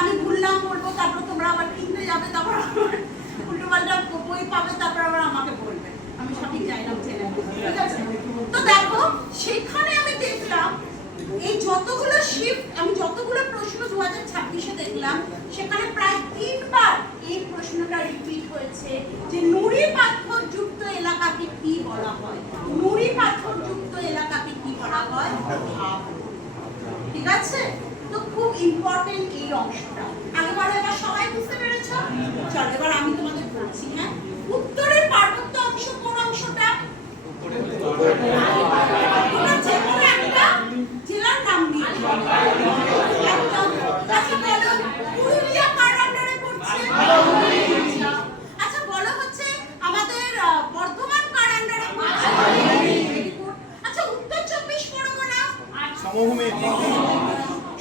আমি ভুললাম বলবো, তারপর তোমরা আবার কিনতে যাবে, তারপর উল্টো পাল্টা বই পাবে, তারপর আবার আমাকে বলবে আমি সঠিক জানলাম জেনে, ঠিক আছে? তো দেখো সেখানে আমি দেখলাম এই যতগুলো শিফট, আমি যতগুলো প্রশ্ন 2026-এ দেখলাম, সেখানে প্রায় 3 বার এই প্রশ্নটা রিপিট হয়েছে যে নুড়ি পাথর যুক্ত এলাকাকে কি বলা হয়? নুড়ি পাথর যুক্ত এলাকাকে কি বলা হয়? ঠিক আছে? তো খুব ইম্পর্টেন্ট এই অংশটা। আগেবার এবার সবাই বুঝতে পেরেছো? চলো এবার আমি তোমাদের বলছি। হ্যাঁ, উত্তরের পার্বত্য অংশ কোন অংশটা? তোমরা যে কোনো একটা জেলার নাম দিয়ে একদম। আচ্ছা বলো পুরুলিয়া কার আন্ডারে পড়ছে? আচ্ছা বলো হচ্ছে আমাদের বর্ধমান কার আন্ডারে পড়ছে? আচ্ছা উত্তর 24 পরগনা সমভূমি,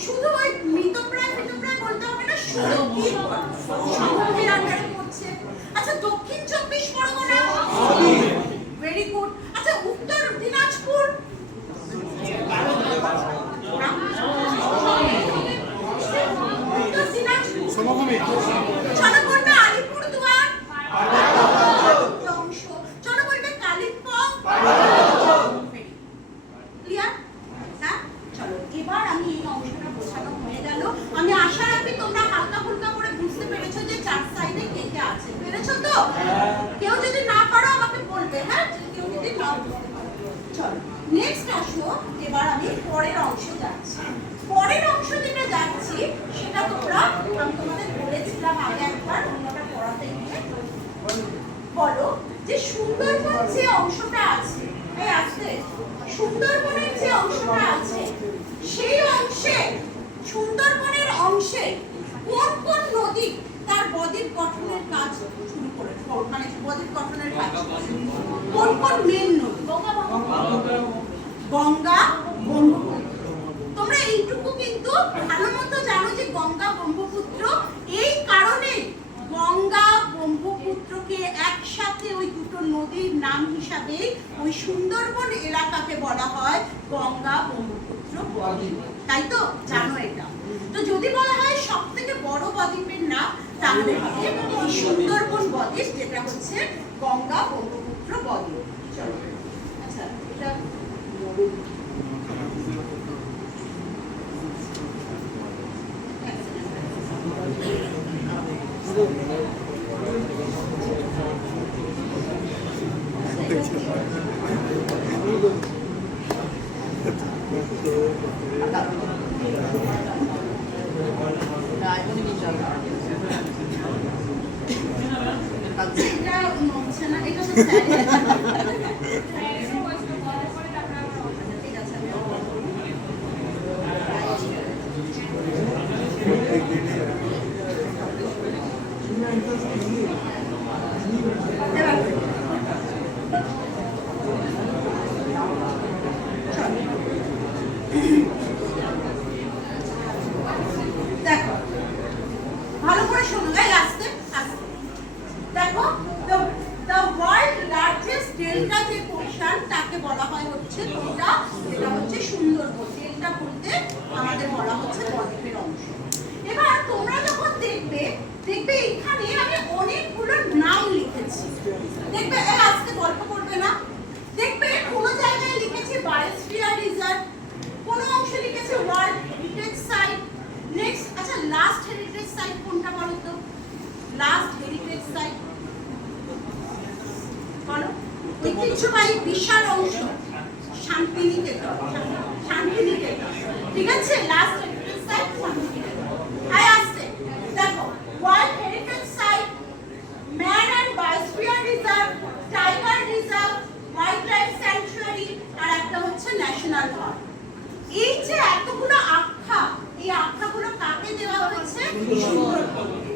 শুধু ওই মৃতপ্রায় বলতে হবে না, শুধু কি সমভূমির আন্ডারে পড়ছে। আচ্ছা দক্ষিণ 24 পরগনা, ভেরি গুড। আচ্ছা উত্তর দিনাজপুর সমভূমি। চলো বলবে আলিপুরদুয়ার অংশ, চলো বলবে কালিম্পং, ক্লিয়ার? হ্যাঁ চলো এবার আমি এই অংশটা বোঝানো হয়ে গেল। আমি আশা রাখি তোমরা তোমরা, আমি তোমাদের বলেছিলাম আগে একবার অন্যটা পড়াতে গিয়ে, বলো যে সুন্দরবন যে অংশটা আছে, এই আছে সুন্দরবনের যে অংশটা আছে, সেই অংশে সুন্দরবনের অংশে কোন কোন নদী তার বদ্বীপ গঠনের কাজ শুরু করে, মানে বদ্বীপ গঠনের কাজ কোন কোন মেন নদী? গঙ্গা, ব্রহ্মপুত্র। তোমরা এইটুকু কিন্তু ভালো মতো জানো যে গঙ্গা ব্রহ্মপুত্র, এই কারণে গঙ্গা ব্রহ্মপুত্রকে একসাথে ওই দুটো নদীর নাম হিসাবে ওই সুন্দরবন এলাকাকে বলা হয় গঙ্গা ব্রহ্মপুত্র বদ্বীপ। তাই তো জানো এটা? তো যদি বলা হয় সব থেকে বড় বদ্বীপের নাম, তাহলে হবে এই সুন্দরবন বদ্বীপ, যেটা হচ্ছে গঙ্গা ব্রহ্মপুত্র বদ্বীপ। চলো, আচ্ছা এটা দেখো ভালো করে শোনো, আস্তে আস্তে দেখো। the world largest delta যে পোর্শন তাকে বলা হয় হচ্ছে কোনটা, যেটা হচ্ছে সুন্দরবন। ডেল্টা বলতে আমাদের বলা হচ্ছে বদ্বীপের অংশ। এবার তোমরা যখন দেখবে এখানে আমি অনেকগুলো নাম লিখেছি, দেখবে আজকে গল্প করবে না, দেখবে কোন জায়গায় লিখেছি বায়োস্ফিয়ার রিজার্ভ, কোন অংশে লিখেছি ওয়ার্ল্ড হেরিটেজ সাইট। নেক্সট, আচ্ছা লাস্ট হেরিটেজ সাইট কোনটা বলো তো? লাস্ট হেরিটেজ সাইট বলো। ঐতিহ্যবাহী বিশাল অংশ শান্তিনিকেতন, শান্তিনিকেতন, ঠিক আছে? Last heritage site Santiniketan. আই আসছে দেখো, world heritage site, man and biosphere reserve, tiger reserve, wild life sanctuary, আর একটা হচ্ছে ন্যাশনাল পার্ক। এই যে এতগুলো আখ্যা, এই আখ্যাগুলো কাকে দেওয়া হয়েছে? সুন্দরবনকে।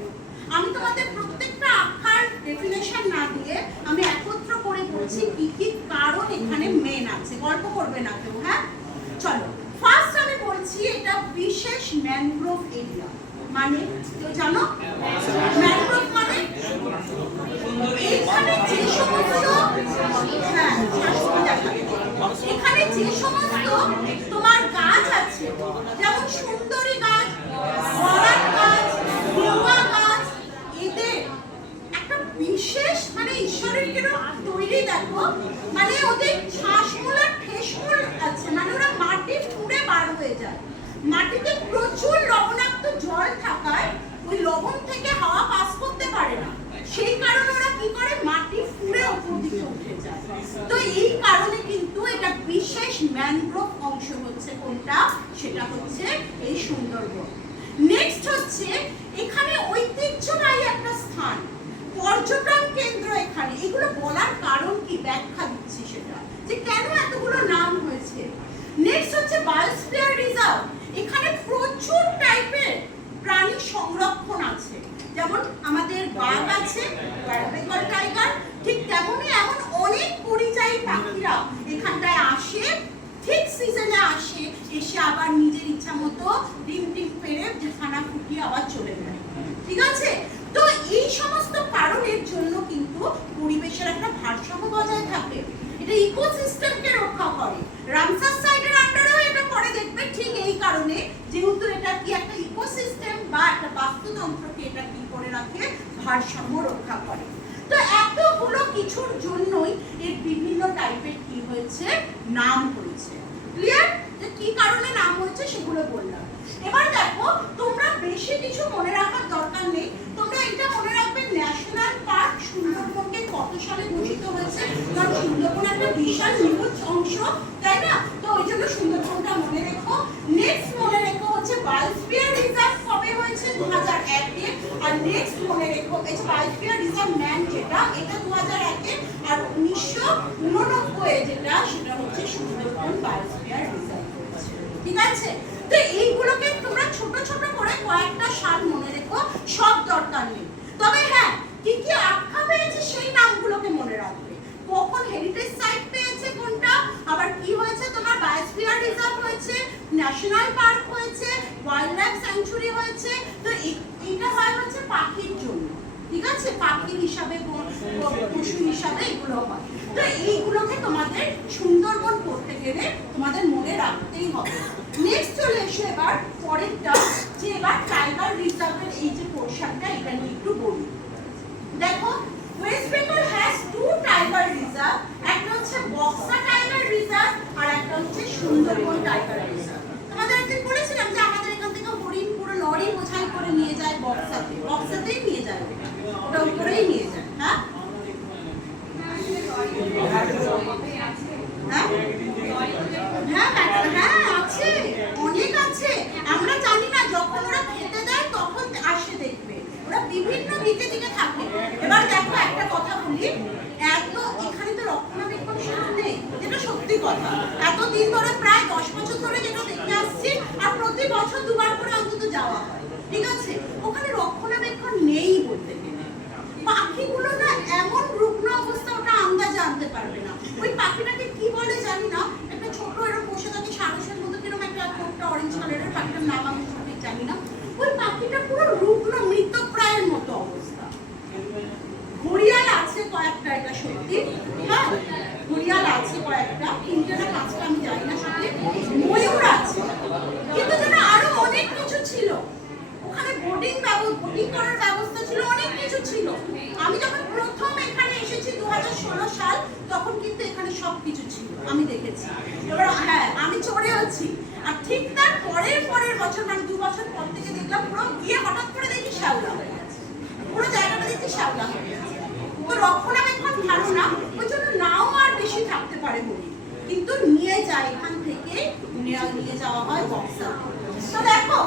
আমি তোমাদের প্রত্যেকটা আখ্যার ডেফিনেশন না দিয়ে আমি একত্র করে বলছি কি কি কারণ এখানে মেন আছে, গল্প করবে না কেউ, হ্যাঁ? চলো, ফার্স্ট আমি বলছি এটা বিশেষ ম্যানগ্রোভ এরিয়া। মানে কেউ জানো ম্যানগ্রোভ মানে? এখানে যে সমস্ত, হ্যাঁ এখানে যে সমস্ত তোমার গাছ আছে, যেমন সুন্দরী গাছ, বরাট গাছ, দেওয়া গাছ, এদের একটা বিশেষ মানে ঈশ্বরের কিরকম তৈরি দেখো, মানে ওদের শ্বাসমূল আর ঠেসমূল আছে, মানে ওরা মাটি ফুঁড়ে বার হয়ে যায়। মাটিতে প্রচুর লবণাক্ত জল থাকায় ওই লবণ থেকে হাওয়া পাস করতে পারে না, সেই কারণে ওরা কি করে, মাটি ফুঁড়ে উপর দিকে উঠে যায়। তো এই কারণে কিন্তু এটা বিশেষ ম্যানগ্রোভ অংশ হচ্ছে কোনটা, সেটা হচ্ছে এই সুন্দরবন। নেক্সট হচ্ছে এখানে ঐতিহ্যবাহী একটা স্থান, পর্যটন কেন্দ্র এখানে। এগুলো বলার কারণ কি, ব্যাখ্যা দিচ্ছি সেটা, যে কেন এতগুলো নাম হয়েছে। নেক্সট হচ্ছে বায়োস্ফিয়ার রিজার্ভ, এখানে প্রচুর টাইপের প্রাণী সংরক্ষণ আছে, যেমন আমাদের বাঘ আছে, বেঙ্গল টাইগার, ঠিক তেমনই এমন অনেক পরিযায়ী পাখিরা এখানটায় আসে, ঠিক সিজনে আসে, এসে আবার নিজের ইচ্ছা মতো ডিম পেড়ে খানা ফুটিয়ে আবার চলে যায়, ঠিক আছে? তো এই সমস্ত কারণের জন্য কিন্তু পরিবেশের একটা ভারসাম্য বজায় থাকে, এটা ইকোসিস্টেমকে রক্ষা করে। রামসার সাইটের আন্ডারেও এটা পড়ে, দেখবে ঠিক এই কারণে, যেহেতু এটা কি একটা ইকোসিস্টেম বা একটা বাস্তুতন্ত্রকে এটা কি করে রাখে, ভারসাম্য রক্ষা করে। তো এতগুলো কিছুর জন্যই এর বিভিন্ন টাইপের কি হয়েছে, নাম হয়েছে। ক্লিয়ার? যে কি কারণে নাম হয়েছে সেগুলো বললাম। এবার দেখো, তোমরা বেশি কিছু মনে রাখার দরকার নেই, তোমরা এটা মনে রাখবে ন্যাশনাল পার্ক সুন্দরবনকে কত সালে ঘোষিত হয়েছে, কারণ সুন্দরবন একটা বিশাল নিউজ অংশ, তাই না? তো ওই জন্য সুন্দরবনটা মনে রেখো। নেক্সট মনে রেখো হচ্ছে বায়োস্ফিয়ার রিজার্ভ কবে হয়েছে, নেক্সট মনে রেখো, এই যে বায়োস্ফিয়ার রিজার্ভ ম্যান যেটা, এটা 2001-এ, আর 1989-এ যেটা, সেটা হচ্ছে সুন্দরবন বায়োস্ফিয়ার রিজার্ভ। ঠিক আছে? তো এইগুলোকে তোমরা ছোট ছোট করে কয়েকটা সাল মনে রেখো, সব দরকার নেই। তবে হ্যাঁ, কি কি আখ্যা পেয়েছে সেই নামগুলোকে মনে রাখবে। কখন হেরিটেজ সাইট পেয়েছে কোনটা, আবার কি হয়েছে, তোমার বায়োস্ফিয়ার রিজার্ভ হয়েছে, ন্যাশনাল পার্ক হয়েছে, ওয়াইল্ড লাইফ স্যাংচুরি হয়েছে। তো এটা হয় হচ্ছে পাখির জন্য, ঠিক আছে, পাখি হিসাবে, পশু হিসাবে এগুলো হয়। তো এইগুলোকে তোমাদের সুন্দরবন করতে গেলে তোমাদের মনে রাখতেই হবে। নেক্সট চলে এসে এবার পরেরটা, যে এবার টাইগার রিজার্ভের এই যে পোর্শনটা, এটা নিয়ে একটু বলি। দেখো, West Bengal has to tiger reserve, একটা হচ্ছে বক্সা টাইগার রিজার্ভ আর একটা হচ্ছে সুন্দরবন টাইগার রিজার্ভ। তোমাদের একদিন বলেছিলাম যে আমাদের এখান থেকে হরিণ পুরো লরি বোঝাই করে নিয়ে যায় বক্সাতে, বক্সাতেই নিয়ে যায়, ওটা উপরেই নিয়ে যায়। হ্যাঁ হ্যাঁ আছে, অনেক আছে, আমরা জানি না, যখন ওরা খেতে দেয় তখন আসে, দেখবে ওরা বিভিন্ন দিকে দিকে থাকে। এবার দেখো একটা কথা বলি, এত এখানে তো রক্ষণাবেক্ষণ সেরকম নেই, যেটা সত্যি কথা। এতদিন ধরে প্রায় 10 বছর ধরে যেটা দেখে আসছি, আর প্রতি বছর 2 বার করে অন্তত যাওয়া হয়, ঠিক আছে, ওখানে রক্ষণাবেক্ষণ নেই বলতে গেলে। পাখিগুলো না এমন রুগ্ন অবস্থা, ওটা আন্দাজে আনতে পারবে না। ওই পাখিটাকে কি বলে জানি না, একটা ছোট এরকম বসে থাকে সারসের মতো, কিরকম একটা অরেঞ্জ কালারের পাখিটার নাম আমি সঠিক জানি না। ওই পাখিটা পুরো রুগ্ন মৃতপ্রায়ের মতো অবস্থা। ঘড়িয়াল আছে কয়েকটা, এটা সত্যি, হ্যাঁ ঘড়িয়াল আছে কয়েকটা, 3টে না 5টা আমি জানি না সত্যি। ময়ূর আছে, কিন্তু যেন আরো অনেক কিছু ছিল ওখানে, বোটিং করার ব্যবস্থা ছিল, অনেক কিছু ছিল। আমি যখন প্রথম এখানে এসেছি 2016 সাল, তখন কিন্তু এখানে সবকিছু ছিল, আমি দেখেছি। এবার হ্যাঁ, আমি চড়েওছি। আর ঠিক তার পরের বছর, মানে 2 বছর পর থেকে দেখলাম পুরো গিয়ে হঠাৎ করে দেখি শ্যাওলা হয়ে গেছে, পুরো জায়গাটা দেখি শ্যাওলা হয়ে গেছে। তো রক্ষণাবেক্ষণ ভালো না, ওই জন্য নাও আর বেশি থাকতে পারে বলি, কিন্তু নিয়ে যায় এখান থেকে, নিয়ে যাওয়া হয় বক্সা। তো দেখো,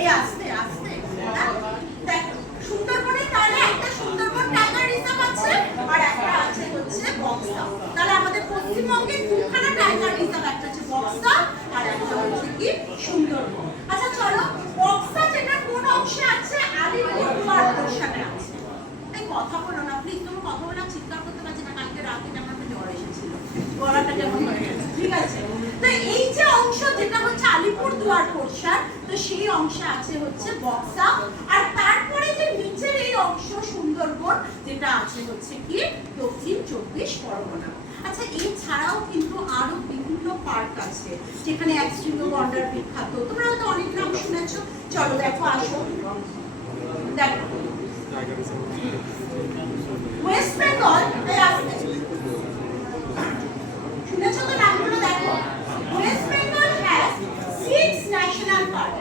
এই আস্তে আস্তে দেখো, সুন্দরবনে তাহলে একটা সুন্দরবন টাইগার রিজার্ভ আছে, আর একটা আছে হচ্ছে বক্সা। তাহলে আমাদের পশ্চিমবঙ্গে 2খানা টাইগার রিজার্ভ, একটা হচ্ছে বক্সা আর একটা হচ্ছে কি সুন্দরবন। আচ্ছা চলো, বক্সা যেটা কোন অংশে আছে, আলিপুরদুয়ার পোর্শনে আছে। এই কথা বলো না প্লিজ, তুমি কথা বলে চিৎকার করতে পারছি না, কালকে রাতে যেমন জ্বর এসেছিল, গলাটা কেমন হয়ে গেছে, ঠিক আছে। তো এই যে অংশ যেটা হচ্ছে আলিপুরদুয়ার পোর্শন, তো সেই অংশে আছে হচ্ছে বক্সা, আর তারপরে যে নিচের এই অংশ সুন্দরবন, যেটা আছে হচ্ছে কি দক্ষিণ 24 পরগনা। আচ্ছা, এই ছাড়াও কিন্তু আরো বিভিন্ন পার্ক আছে যেখানে এক্সট্রিমো ওয়ান্ডার বিখ্যাত, তোমরা হয়তো অনেক নাম শুনেছো। চলো দেখো, আসো দেখো, ওয়েস্ট বেঙ্গল শুনেছো তো নামগুলো, দেখো, West Bengal has 6 national park.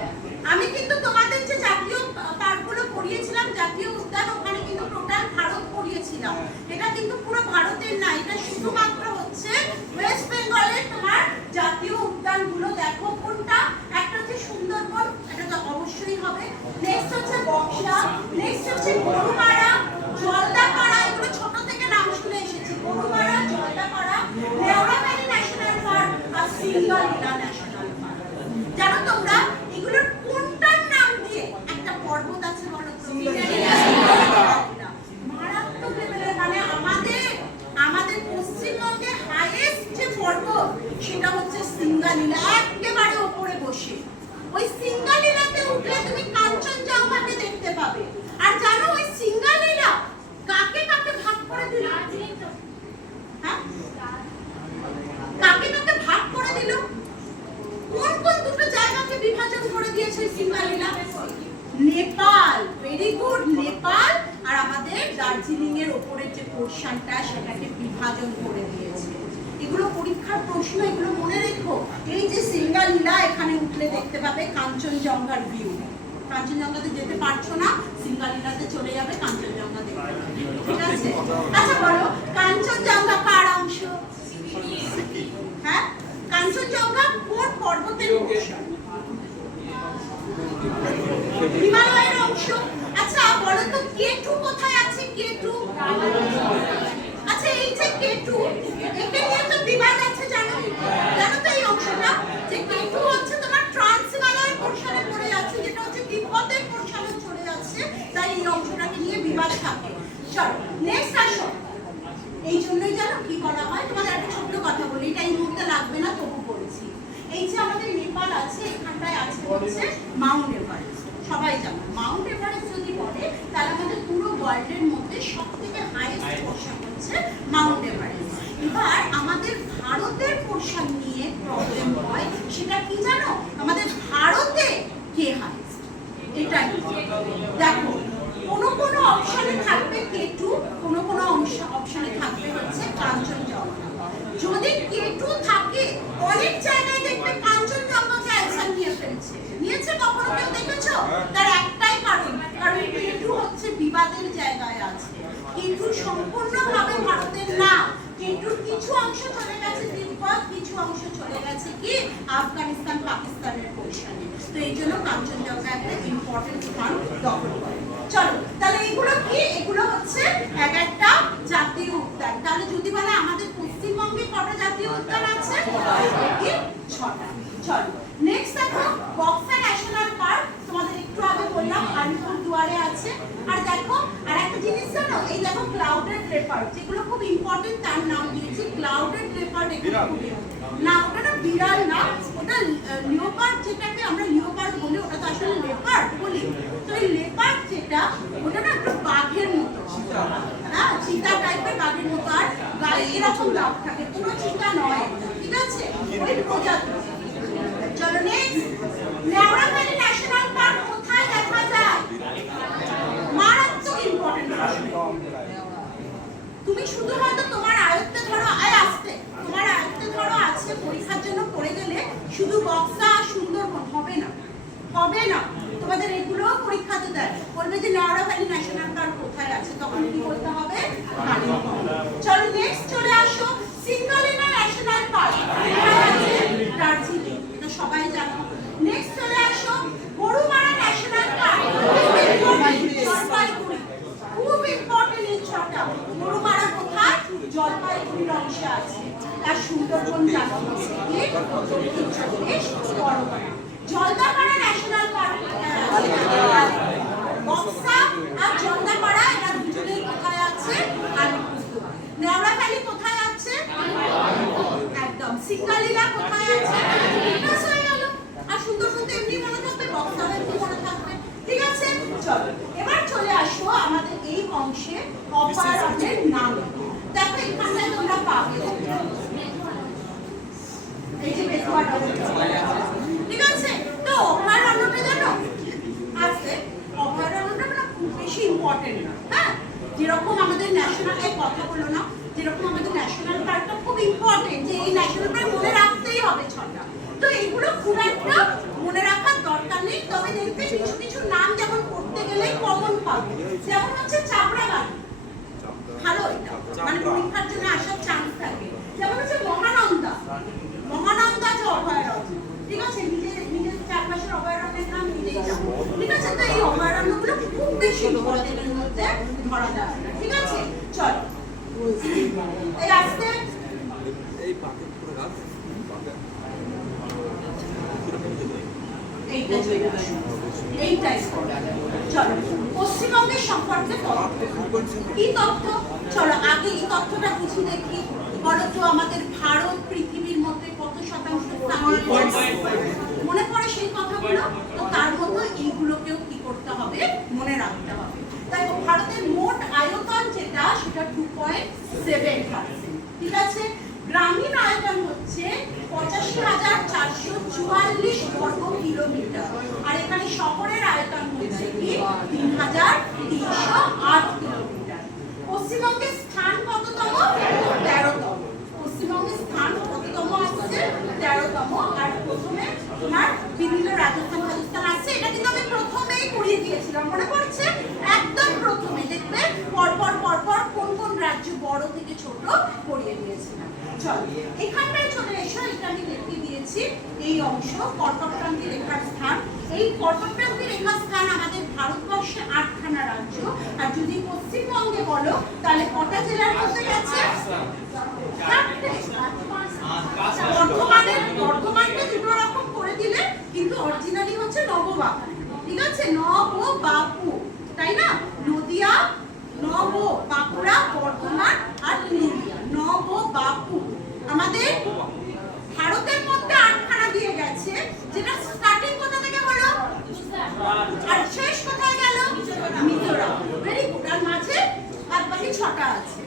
আমি কিন্তু তোমাদের যে জাতীয় পার্কগুলো পড়িয়েছিলাম, জাতীয় উদ্যান, ওখানে কিন্তু টোটাল ভারত পড়িয়েছিলাম, এটা কিন্তু পুরো ভারতের না, এটা শুধুমাত্র হচ্ছে ওয়েস্ট বেঙ্গলের তোমার জাতীয় উদ্যানগুলো। দেখো কোনটা, একটা হচ্ছে সুন্দরবন, এটা তো অবশ্যই হবে, নেক্সট হচ্ছে বক্সা, নেক্সট হচ্ছে গরুমারা, জলদাপাড়া, এগুলো ছোট থেকে নাম শুনে এসেছি, Gorumara, Jaldapara, Neora valley national park আর সিঙ্গালীলা ন্যাশনাল পার্ক। জানো তোমরা এগুলোর কোনটার নাম দিয়ে একটা পর্বত আছে বলো তো? মারাত্মক লেভেলের, মানে আমাদের পশ্চিমবঙ্গে হাইয়েস্ট যে পর্বত, সেটা হচ্ছে সিঙ্গালীলা, একেবারে উপরে বসে। ওই সিঙ্গালীলাতে উঠলে তুমি কাঞ্চনজঙ্ঘাকে দেখতে পাবে। আর জানো ওই সিঙ্গালীলা কাকে কাকে ভাগ করে দিল? হ্যাঁ, কাকে কাকে ভাগ করে দিল? কোন কোন দুটো জায়গাকে বিভাজন করে দিয়েছে সিঙ্গালীলা? নেপাল, ভেরি গুড, নেপাল আর আমাদের দার্জিলিং এর উপরের যে পোর্শনটা, সেটাকে বিভাজন করে দিয়েছে। এগুলো পরীক্ষার প্রশ্ন, এগুলো মনে রেখো। এই যে সিঙ্গালীলা, এখানে উঠলে দেখতে পাবে কাঞ্চনজঙ্ঘার ভিউ। কাঞ্চনজঙ্ঘাতে যেতে পারছো না, সিঙ্গালীলাতে চলে যাবে, কাঞ্চনজঙ্ঘা দেখতে পাবে, ঠিক আছে। আচ্ছা বলো, কাঞ্চনজঙ্ঘা কার অংশ? হ্যাঁ, কাঞ্চনজঙ্ঘা কোন পর্বতের অংশ? হিমালয়ের অংশ। আচ্ছা বলো তো K2 কোথায় আছে? K2, আচ্ছা এই যে K2, একে নিয়ে তো বিবাদ আছে, জানো জানো তো এই অংশটা, যে K2 হচ্ছে তোমার ট্রান্স হিমালয়ের পোরশনে পড়ে যাচ্ছে, যেটা হচ্ছে তিব্বতের পোরশনে চলে যাচ্ছে, তাই এই অংশটাকে নিয়ে বিবাদ থাকে। চলো নেক্সট আসো। এই জন্যই জানো কি করা হয়, তোমাদের একটা ছোট্ট কথা বলি, এটা এই মুহূর্তে লাগবে না, তবু বলছি। এই যে আমাদের নেপাল আছে, এখানটায় আছে হচ্ছে মাউন্ট এভারেস্ট, সবাই জানো। মাউন্ট এভারেস্ট যদি বলে তাহলে আমাদের পুরো ওয়ার্ল্ডের মধ্যে সবথেকে হাইয়েস্ট পোরশন হচ্ছে মাউন্ট এভারেস্ট। এবার আমাদের ভারতের পোরশন নিয়ে প্রবলেম হয়, সেটা কি জানো? আমাদের ভারতে কে হাইয়েস্ট, এটা দেখো। কোনো অপশনে থাকবে K2, কোনো অপশনে থাকবে হচ্ছে কাঞ্চনজঙ্ঘা। যদি K2 থাকে, অনেক জায়গায় দেখবে কাঞ্চনজঙ্ঘাকে অ্যানসার নিয়ে ফেলছে। নিয়েছে কখনো কেউ দেখেছো? তার একটাই কারণ, কারণ K2 হচ্ছে বিবাদের জায়গায় আছে। K2 সম্পূর্ণভাবে ভারতের না। K2 কিছু অংশ চলে গেছে তিব্বত, কিছু অংশ চলে গেছে কি আফগানিস্তান, পাকিস্তানের পোরশনে। তো এই জন্য কাঞ্চনজঙ্ঘা একটা ইম্পর্টেন্ট স্থান দখল করে। চলো তাহলে এগুলো কি? এগুলো হচ্ছে এক একটা জাতীয় উদ্যান। তাহলে যদি বলে আমাদের পশ্চিমবঙ্গে কটা জাতীয় উদ্যান আছে? কি 6টা। চলো নেক্সট দেখো বক্সা ন্যাশনাল পার্ক, তোমাদের একটু আগে বললাম আলিপুরদুয়ারে আছে। আর দেখো আর একটা জিনিস জানো, এই দেখো ক্লাউডেড লেপার্ড, যেগুলো খুব ইম্পর্টেন্ট, তার নাম দিয়েছি ক্লাউডেড লেপার্ড। এগুলো না, ওটা না বিড়াল না, ওটা লিওপার্ড, যেটাকে আমরা লিওপার্ড বলি, ওটা তো আসলে লেপার্ড বলি। তো এই লেপার্ড যেটা, ওটা না একটু বাঘের মতো, হ্যাঁ চিতা টাইপের, বাঘের মতো, আর গায়ে এরকম দাগ থাকে, পুরো চিতা নয়, ঠিক আছে, ওই প্রজাতি। চলো নেক্সট, লেওড়া ভ্যালি ন্যাশনাল পার্ক কোথায় দেখা যায়? মারাত্মক ইম্পর্টেন্ট প্রশ্ন। তুমি শুধু হয়তো তোমার আয়ত্তে ধরো, আসতে তোমার আয়ত্তে ধরো আছে, পরীক্ষার জন্য পড়ে গেলে শুধু বক্সা আর সুন্দরবন হবে না, হবে না। তোমাদের এগুলো পরীক্ষাতে দেয়, বলবে যে লেওড়া ভ্যালি ন্যাশনাল পার্ক কোথায় আছে, তখন কি বলতে হবে? চলো নেক্সট চলে আসো, সিঙ্গালিলা ন্যাশনাল পার্ক কোথায় আছে? দার্জিলিং, এটা সবাই জানো। নেক্সট চলে আসো, গরুমারা ন্যাশনাল পার্ক, জলপাইগুড়ি, খুব ইম্পর্টেন্ট এই ছটা। গরুমারা কোথায়? জলপাইগুড়ির অংশে আছে। আর সুন্দরবন জানো হচ্ছে কি দক্ষিণ চব্বিশ পরগনা। জলদাপাড়া ন্যাশনাল পার্ক বক্সা আর জলদাপাড়া, এরা দুটোই কোথায় আছে? আলিপুরদুয়ার। লেওড়া ভ্যালি কোথায় আছে? একদম। সিঙ্গালিলা কোথায় আছে? ফেমাস হয়ে গেল। আর সুন্দরবন তো এমনি মনে থাকবে, বক্সা এমনি মনে থাকবে, ঠিক আছে। চলো এবার চলে আসো আমাদের এই অংশে অভয়ারণ্যের নাম। দেখো এখানটায় তোমরা পাবে এই যে বেতুয়া ডবল, ঠিক আছে। তো অভয়ারণ্যটা জানো আছে, অভয়ারণ্যটা না খুব বেশি ইম্পর্টেন্ট না, হ্যাঁ। যেরকম আমাদের ন্যাশনাল, এই কথা বলো না, যেরকম আমাদের ন্যাশনাল পার্কটা খুব ইম্পর্টেন্ট, যে এই ন্যাশনাল পার্ক মনে রাখতেই হবে 6টা। তো এইগুলো খুব একটা মনে রাখার দরকার নেই, তবে দেখবে কিছু কিছু নাম যেমন পড়তে গেলে কমন পাবে, যেমন হচ্ছে চাপড়াবাড়ি, ভালো, এটা মানে পরীক্ষার জন্য আসার চান্স থাকে। যেমন হচ্ছে মহানন্দা, মহানন্দা যে অভয়ারণ্য, ঠিক আছে, নিজের চারপাশের অভয়ারণ্যের নাম নিজেই জানো, ঠিক আছে। তো এই অভয়ারণ্যগুলো খুব বেশি ইম্পর্টেন্টের মধ্যে ধরা যায় না, ঠিক আছে। চল এই আসতে পশ্চিমবঙ্গের সম্পর্কে কি তথ্য, চলো আগে এই তথ্যটা বুঝি দেখি। বলো তো আমাদের ভারত পৃথিবীর মধ্যে কত শতাংশ মনে পড়ে সেই কথাগুলো? তো তার মধ্যে এইগুলোকেও কি করতে হবে? মনে রাখতে হবে। দেখো ভারতের মোট আয়তন যেটা, সেটা 2.7%, ঠিক আছে। গ্রামীণ আয়তন হচ্ছে 85,444 বর্গ কিলোমিটার, আর এখানে শহরের আয়তন হচ্ছে কি 3,308 কিলোমিটার। পশ্চিমবঙ্গের স্থান কততম? 13তম। পশ্চিমবঙ্গের স্থান কততম আসছে? 13তম। আর প্রথমে তোমার বিভিন্ন রাজস্থান আসছে, এটা কিন্তু আমি প্রথমেই পড়িয়ে দিয়েছিলাম, মনে পড়ছে? একদম প্রথমে দেখবে পরপর পরপর কোন কোন রাজ্য বড় থেকে ছোট পড়িয়ে দিয়েছিলাম। চলো এখানটায় চলে এসো, এটা আমি লিখে দিয়েছি এই অংশ কর্কটক্রান্তি রেখার স্থান। এই কর্কটক্রান্তি রেখার স্থান আমাদের ভারতবর্ষে 8খানা তাহলে কটা জেলার মধ্যে গেছে? বর্ধমানকে দুটো রকম করে দিলে, কিন্তু অরিজিনালি হচ্ছে নববাপু। ঠিক আছে, নববাপু, তাই না? নদিয়া, নব, বাঁকুড়া, বর্ধমান আর পুরুলিয়া, নববাপু। আমাদের ভারতের মধ্যে 8খানা দিয়ে গেছে, যেটা স্টার্টিং কোথা থেকে হলো আর শেষ কোথায় গেল? মিজোরাম। Very good. আর মাঝে বাদ বাকি 6টা আছে।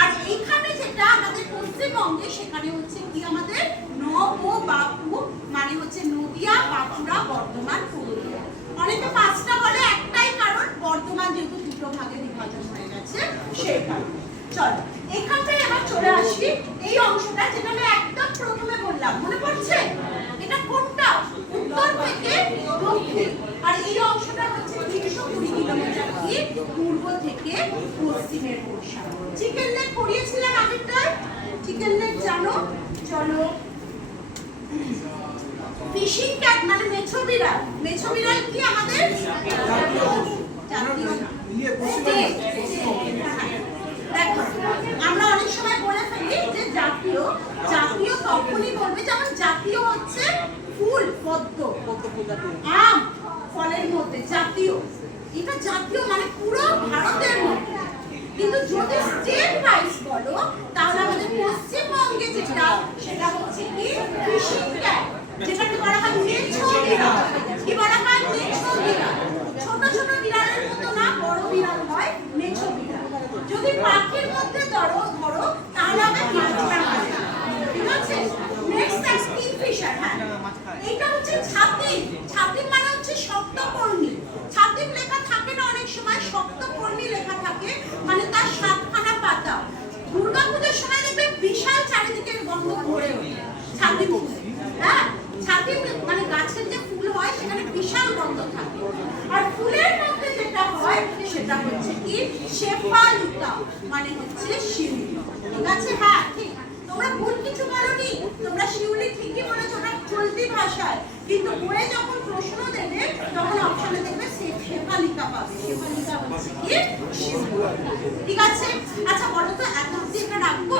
আর এইখানে যেটা আমাদের পশ্চিমবঙ্গে, সেখানে হচ্ছে কি আমাদের নববাপু, মানে হচ্ছে নদিয়া, বাঁকুড়া, বর্ধমান, পুরুলিয়া। অনেকে 5টা বলে, একটাই কারণ বর্ধমান যেহেতু দুটো ভাগে বিভাজন হয়ে গেছে সেই কারণে। চলো এখানটায় এবার চলে আসি এই অংশটা, যেটা আমি একদম প্রথমে বললাম, মনে পড়ছে? এটা কোনটা? উত্তর থেকে দক্ষিণ। আর এই অংশটা হচ্ছে 320 কিলোমিটার কি পূর্ব থেকে পশ্চিমের প্রসার। চিকেন লেগ পড়িয়েছিলাম আগেরটায়, চিকেন লেগ জানো? চলো ফিশিং ক্যাট মানে মেছো বিড়াল। মেছো বিড়াল কি আমাদের জাতীয় দেখো, আমরা অনেক সময় বলে ফেলি যে জাতীয়, জাতীয় তখনই বলবে যেমন জাতীয় হচ্ছে ফুল, পদ্ম, আম ফলের মধ্যে জাতীয়, এটা জাতীয় মানে পুরো ভারতের মধ্যে। কিন্তু যদি স্টেট ওয়াইজ বলো, তাহলে আমাদের পশ্চিমবঙ্গে যেটা, সেটা হচ্ছে কি ফিশিং ক্যাট, যেটাকে বলা হয় মেছো বিড়াল। কি বলা হয়? মেছো বিড়াল। ছোট ছোট বিড়ালের মতো না, বড় বিড়াল হয় মেছো বিড়াল। যদি পাখির মধ্যে ধরো তাহলে হবে পিচ্চি। ঠিক আছে, নেক্সট আছে কিংফিশার। হ্যাঁ, এইটা হচ্ছে ছাতিম। ছাতিম মানে হচ্ছে সপ্তপর্ণী। ছাতিম লেখা থাকে না অনেক সময়, সপ্তপর্ণী লেখা থাকে, মানে তার 7খানা পাতা। দুর্গাপূজার সময় দেখবে বিশাল চারিদিকে গন্ধ ভরে ওঠে ছাতিম ফুলে। হ্যাঁ, ছাতিম মানে গাছের যে ফুল হয় সেখানে বিশাল গন্ধ থাকে। আর ফুলের মধ্যে যেটা হয় সেটা হচ্ছে কি শেফালিকা, মানে হচ্ছে শিউলি। ঠিক আছে? হ্যাঁ ঠিক, তোমরা ভুল কিছু বলোনি, তোমরা শিউলি ঠিকই বলেছো, ওটা চলতি ভাষায়। কিন্তু বইয়ে যখন প্রশ্ন দেবে তখন অপশনে দেখবে শেফালিকা পাবে। শেফালিকা হচ্ছে কি শিউলি। ঠিক আছে? আচ্ছা বলো তো, এত অবধি এটা রাখবো?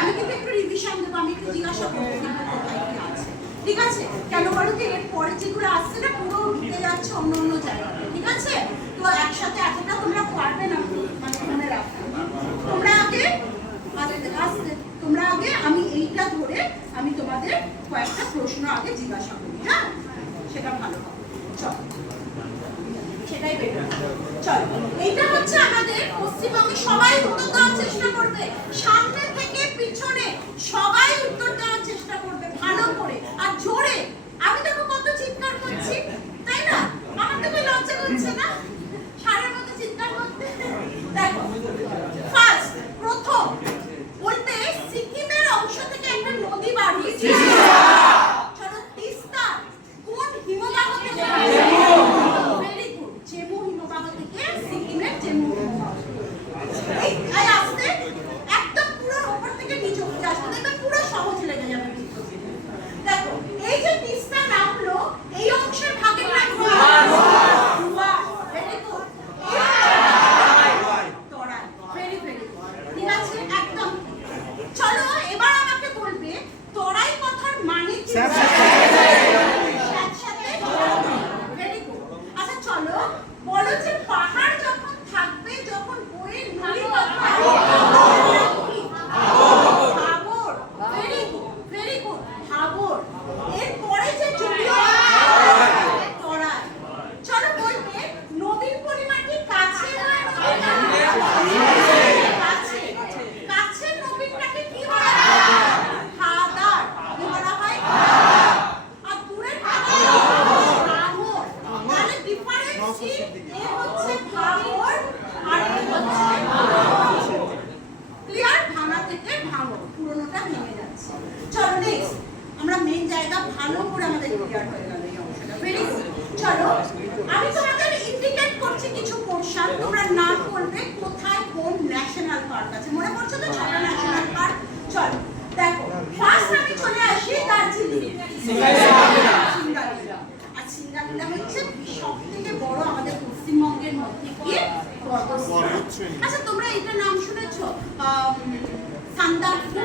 আমি কিন্তু একটু রিভিশন দেবো, আমি একটু জিজ্ঞাসা করবো কোথায় কি আছে। ঠিক আছে? কেন বলো তো, এর পরে যেগুলো আসছে না পুরো উঠতে যাচ্ছে অন্য অন্য জায়গায়। ঠিক আছে? তো একসাথে এতটা তোমরা পারবে না মানে মনে রাখতে। তোমরা আগে আমি এইটা ধরে আমি তোমাদের কয়েকটা প্রশ্ন আগে জিজ্ঞাসা করি। হ্যাঁ, সেটা ভালো হবে। চলো সেটাই বেটার। চলো, এইটা হচ্ছে আমাদের পশ্চিমবঙ্গে। সবাই উত্তর দেওয়ার চেষ্টা করবে, সামনে থেকে পিছনে সবাই উত্তর দেওয়ার চেষ্টা করবে ভালো করে আর জোরে। আমি দেখো কত চিৎকার করছি, তাই না? আমার তো লজ্জা করছে না সারের মতো চিৎকার করতে। দেখো, ফার্স্ট প্রথম বলতে সিকিমের অংশ থেকে একটা নদী বার হয়েছে। চলো, তিস্তা কোন হিমবাহ থেকে? ভেরি গুড, চেমু হিমবাহ থেকে সিকিমের চেমু হিমবাহ। এই আসতে একদম পুরো উপর থেকে নিচে উঠে আসবে, দেখবে পুরো সহজ লেগে যাবে। দেখো, এই যে তিস্তা নামলো, এই অংশের ভাগের নাম কি? Very good, Terai. Very very good. ঠিক আছে, একদম। চলো এবার আমাকে বলবে তরাই কথার মানে কি? Very good. আচ্ছা চলো বলো যে পাহাড় যখন থাকবে, যখন বইয়ে নুড়ি পাথর। Bhabar. Very good, very good, Bhabar. এরপরে যে জলীয় তরাই। চলো বলবে নদীর পরিমাণ কি কাছে না কাছে? কাছে নদীটাকে কি বলা হয়? হাদার। কি বলা হয়? আর দূরের ভাঙর। মানে ডিফারেন্স কি? এ হচ্ছে ভাঙর আর এ হচ্ছে ক্লিয়ার? ভাঙা থেকে ভাঙর, পুরোনোটা ভেঙে যাচ্ছে। চলো নেক্সট, আমরা মেইন জায়গা ভালো করে আমাদের ক্লিয়ার হয়ে গেল এই অংশটা। Very good. চলো আমি তোমাদের ইন্ডিকেট করছি কিছু পোরশন, তোমরা নাম বলবে কোথায় কোন ন্যাশনাল পার্ক আছে। মনে পড়ছে তো 6টা ন্যাশনাল পার্ক? চলো দেখো, ফার্স্ট আমি চলে আসি দার্জিলিং। সিঙ্গালীলা। আর সিঙ্গালীলা হচ্ছে সবথেকে বড় আমাদের পশ্চিমবঙ্গের মধ্যে কি পর্বত। আচ্ছা তোমরা এটা নাম শুনেছো সান্দাকফু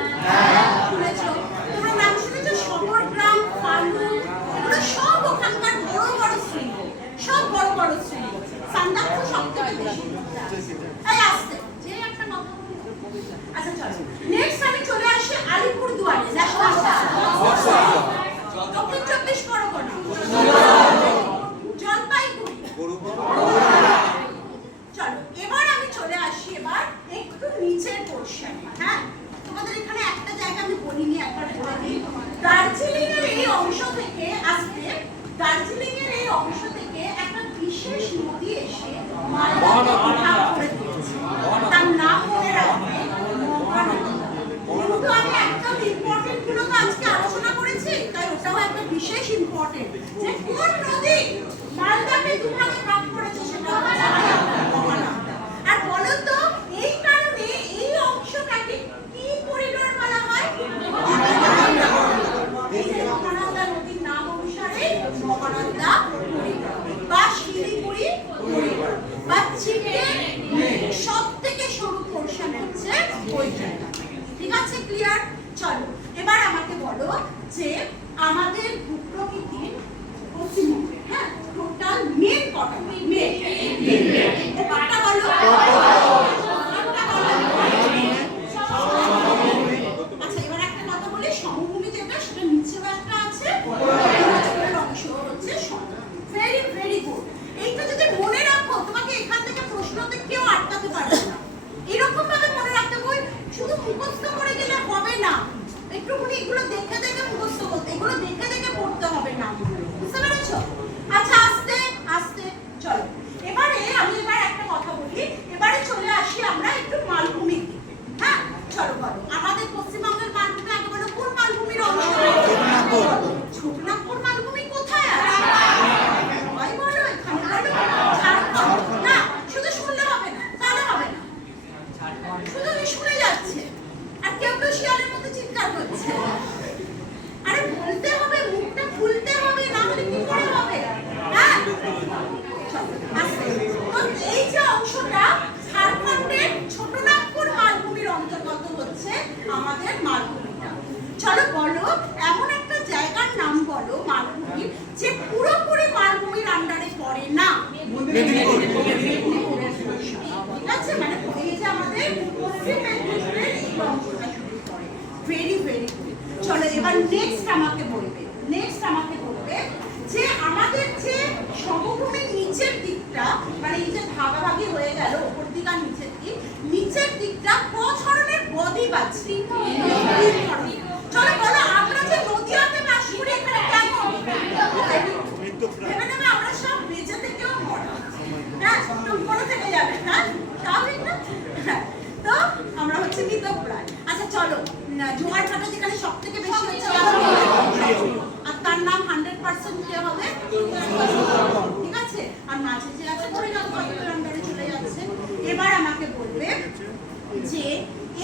শুনেছো? তোমরা নাম শুনেছো সবরগ্রাম, ফালু, এগুলো সব ওখানকার বড় বড় শৃঙ্গ, সব বড় বড় শৃঙ্গ। সান্দাকফু সবথেকে বেশি। এই আসতে যে একটা কথা বলি। আচ্ছা চলো নেক্সট আমি চলে আসি আলিপুরদুয়ারে। দক্ষিণ 24 পরগনা, জলপাইগুড়ি। চলো এবার আমি চলে আসি এবার একটু নিচের পোরশনে। হ্যাঁ তোমাদের এখানে একটা জায়গা আমি বলিনি, একবার বলে দিই। দার্জিলিং এর এই অংশ থেকে আসতে, দার্জিলিং এর এই অংশ থেকে একটা বিশেষ নদী এসে মালদাকে ভাগ করে দিয়েছে। তার নাম মনে রাখবে মহানন্দা। কিন্তু আমি একদম ইম্পর্টেন্ট গুলো তো আজকে আলোচনা করেছি, তাই ওটাও একটা বিশেষ ইম্পর্টেন্ট যে কোন নদী মালদাকে দুভাগে ভাগ করেছে সেটা হচ্ছে মহানন্দা। আর বলো তো এই কারণে এই অংশটাকে কি করিডোর বলা হয়? এই যে মহানন্দা নদীর নাম অনুসারে মহানন্দা করিডোর বা শিলিগুড়ি করিডোর বা চিকেন সবথেকে সরু পোরশন হচ্ছে ওই জায়গা। ঠিক আছে, ক্লিয়ার? চলো এবার আমাকে বলো যে আমাদের ভূপ্রকৃতির পশ্চিমবঙ্গে হ্যাঁ টোটাল মেন কটা? মেন কটা বলো? আচ্ছা এবার একটা কথা বলি, সমভূমি যেটা সেটা নিচেও একটা আছে, হিমাচলের অংশ হচ্ছে সমভূমি। Very very good. এইটা যদি মনে রাখো তোমাকে এখান থেকে প্রশ্নতে কেউ আটকাতে পারবে না। এরকম ভাবে মনে রাখতে বই শুধু মুখস্থ করে গেলে হবে না, একটুখানি এগুলো দেখে দেখে মুখস্থ করতে, এগুলো দেখে দেখে পড়তে হবে না, বুঝতে পেরেছো? আচ্ছা আস্তে আস্তে চলো এবারে আমি একটা কথা বলি। এবারে চলে আসি আমরা একটু মালভূমির দিকে। হ্যাঁ চলো বলো আমাদের পশ্চিমবঙ্গের মালভূমি আগে বলো কোন মালভূমির অংশ? ছোটনাগপুর মালভূমি কোথায় আছে? সবাই বলো এখানে বলো ঝাড়খণ্ড। না শুধু শুনলে হবে না, তাহলে হবে না, শুধু শুনে যাচ্ছে আর কেউ কেউ শিয়ালের মতো চিৎকার করছে। আরে বলতে হবে, মুখটা খুলতে হবে, না হলে কি করে হবে? হ্যাঁ এই যে অংশটা ঝাড়খণ্ডের ছোটনাগপুর মালভূমির অন্তর্গত হচ্ছে আমাদের মালভূমিটা। চলো বলো এমন একটা জায়গার নাম বলো মালভূমির যে পুরোপুরি মালভূমির আন্ডারে পড়ে না। ঠিক আছে, মানে এই যে আমাদের পশ্চিম মেদিনীপুরের এই অংশটা শুরু করে। Very very good. চলো এবার নেক্সট আমাকে বলবে যে আমাদের যে সমভূমির নিচের দিকটা, মানে এই যে ভাগাভাগি হয়ে গেল উপর দিক আর নিচের দিকটা ক ধরনের বদ্বীপ আছে? চলো বলো আমরা যে নদীয়াতে বাস করি এখানে কেমন ভেবে নেবে আমরা সব বেঁচে থেকেও মরা। হ্যাঁ তো মনে থেকে যাবে না, স্বাভাবিক না? তো আমরা হচ্ছে মৃতপ্রায়। আচ্ছা চলো জোয়ার ভাটা যেখানে সব থেকে বেশি হচ্ছে আর তার নাম 100% কে হবে? ঠিক আছে, আর মাঝে যে আছে ধরে নাও কতটা আন্ডারে চলে যাচ্ছে। এবার আমাকে বলবে যে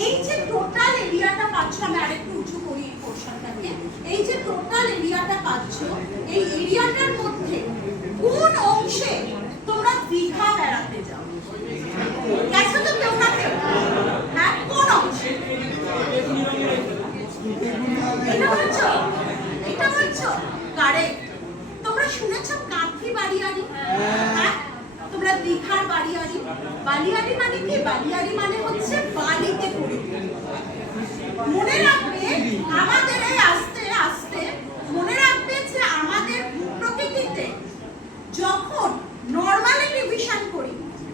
এই যে টোটাল এরিয়াটা পাচ্ছ, আমি আরেকটু উঁচু করি এই পোরশনটাকে, এই যে টোটাল এরিয়াটা পাচ্ছ এই এরিয়াটার মধ্যে কোন অংশে তোমরা দীঘা বেড়াতে যাও? গেছো তো কেউ না কেউ? হ্যাঁ কোন অংশে? এটা বলছো কারেক্ট। তোমরা শুনেছো কাঁথি বাড়িয়ারি? হ্যাঁ তোমরা দীঘার বাড়িয়ারি। বালিয়ারি মানে কি? বালিয়ারি মানে হচ্ছে বালিতে পরিপূর্ণ। মনে রাখবে আমাদের এই আস্তে আস্তে মনে রাখবে যে আমাদের প্রকৃতিতে যখন নরমালি রিভিশন করি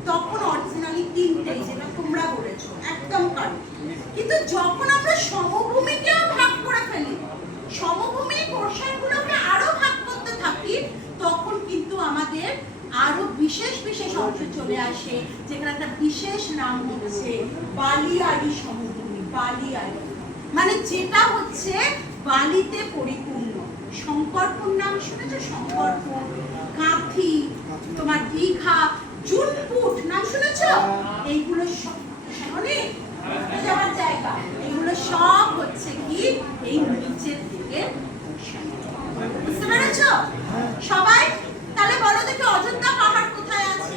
তখন অরিজিনালি তিনটেই, যেটা তোমরা বলেছো একদম কারেক্ট। কিন্তু যখন আমরা সমভূমিকেও ভাগ করে ফেলি, সমভূমি পোরশনগুলোকে আরো ভাগ করতে থাকি, তখন কিন্তু আমাদের আরো বিশেষ বিশেষ অংশ চলে আসে, যেখানে একটা বিশেষ নাম হচ্ছে বালিয়ারি সমভূমি। বালিয়ারি মানে যেটা হচ্ছে বালিতে পরিপূর্ণ। শঙ্করপুর নাম শুনেছো? শঙ্করপুর, কাঁথি, তোমার দীঘা, জুনপুট নাম শুনেছো? এইগুলো সব অনেক যাওয়ার জায়গা, এগুলো সব হচ্ছে কি এই নিচের দিকে। বুঝতে পেরেছো সবাই? তাহলে বলো দেখি অযোধ্যা পাহাড় কোথায় আছে?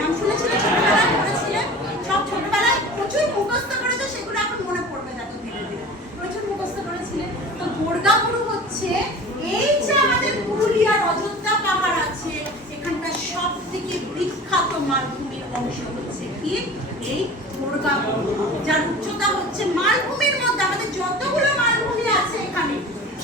নাম শুনেছিলে ছোটবেলায় পড়েছিলে? সব ছোটবেলায় প্রচুর মুখস্থ করেছে, সেগুলো এখন মনে পড়বে দেখো ধীরে ধীরে। প্রচুর মুখস্থ করেছিলে। তো গোর্গাবুরু হচ্ছে এই যে আমাদের পুরুলিয়ার অযোধ্যা পাহাড় আছে, এখানকার সব থেকে বিখ্যাত মালভূমির অংশ হচ্ছে কি এই গোর্গাবুরু, যার উচ্চতা হচ্ছে মালভূমির মধ্যে আমাদের যতগুলো মালভূমি আছে এখানে,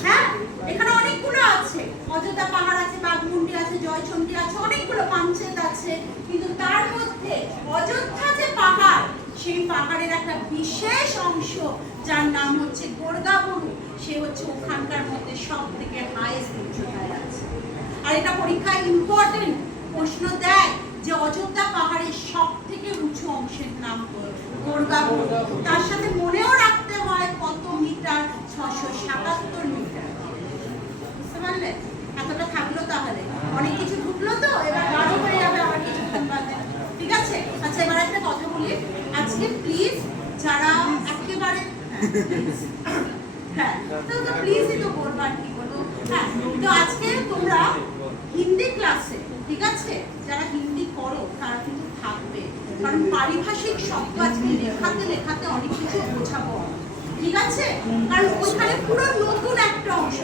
হ্যাঁ এখানে অনেকগুলো আছে, অযোধ্যা পাহাড় আছে, বাঘমুন্ডি আছে, জয়চন্ডী আছে, অনেকগুলো পাঞ্চেত আছে, কিন্তু তার মধ্যে অযোধ্যা যে পাহাড়, সেই পাহাড়ের একটা বিশেষ অংশ যার নাম হচ্ছে গোর্গাবুরু, সে হচ্ছে ওখানকার মধ্যে সব থেকে হাইয়েস্ট উচ্চতায় আছে। আর এটা পরীক্ষায় ইম্পর্টেন্ট প্রশ্ন দেয় যে অযোধ্যা পাহাড়ের সব থেকে উঁচু অংশের নাম গোর্গাবুরু, তার সাথে মনেও রাখতে হয় কত মিটার, 677 মিটার। বুঝতে পারলে? এতটা থাকলো তাহলে, অনেক কিছু ঢুকলো তো, এবার আরো হয়ে যাবে আবার কিছুক্ষণ বাদে। ঠিক আছে? আচ্ছা এবার একটা কথা বলি, আজকে প্লিজ যারা একেবারে হ্যাঁ তো প্লিজই তো বলবার কি বলবো, হ্যাঁ তো আজকে তোমরা হিন্দি ক্লাসে, ঠিক আছে, যারা হিন্দি করো তারা কিন্তু থাকবে, কারণ পারিভাষিক শব্দ আজকে লেখাতে লেখাতে অনেক কিছু বোঝাবো, ঠিক আছে? কারণ ওইখানে পুরো নতুন একটা অংশ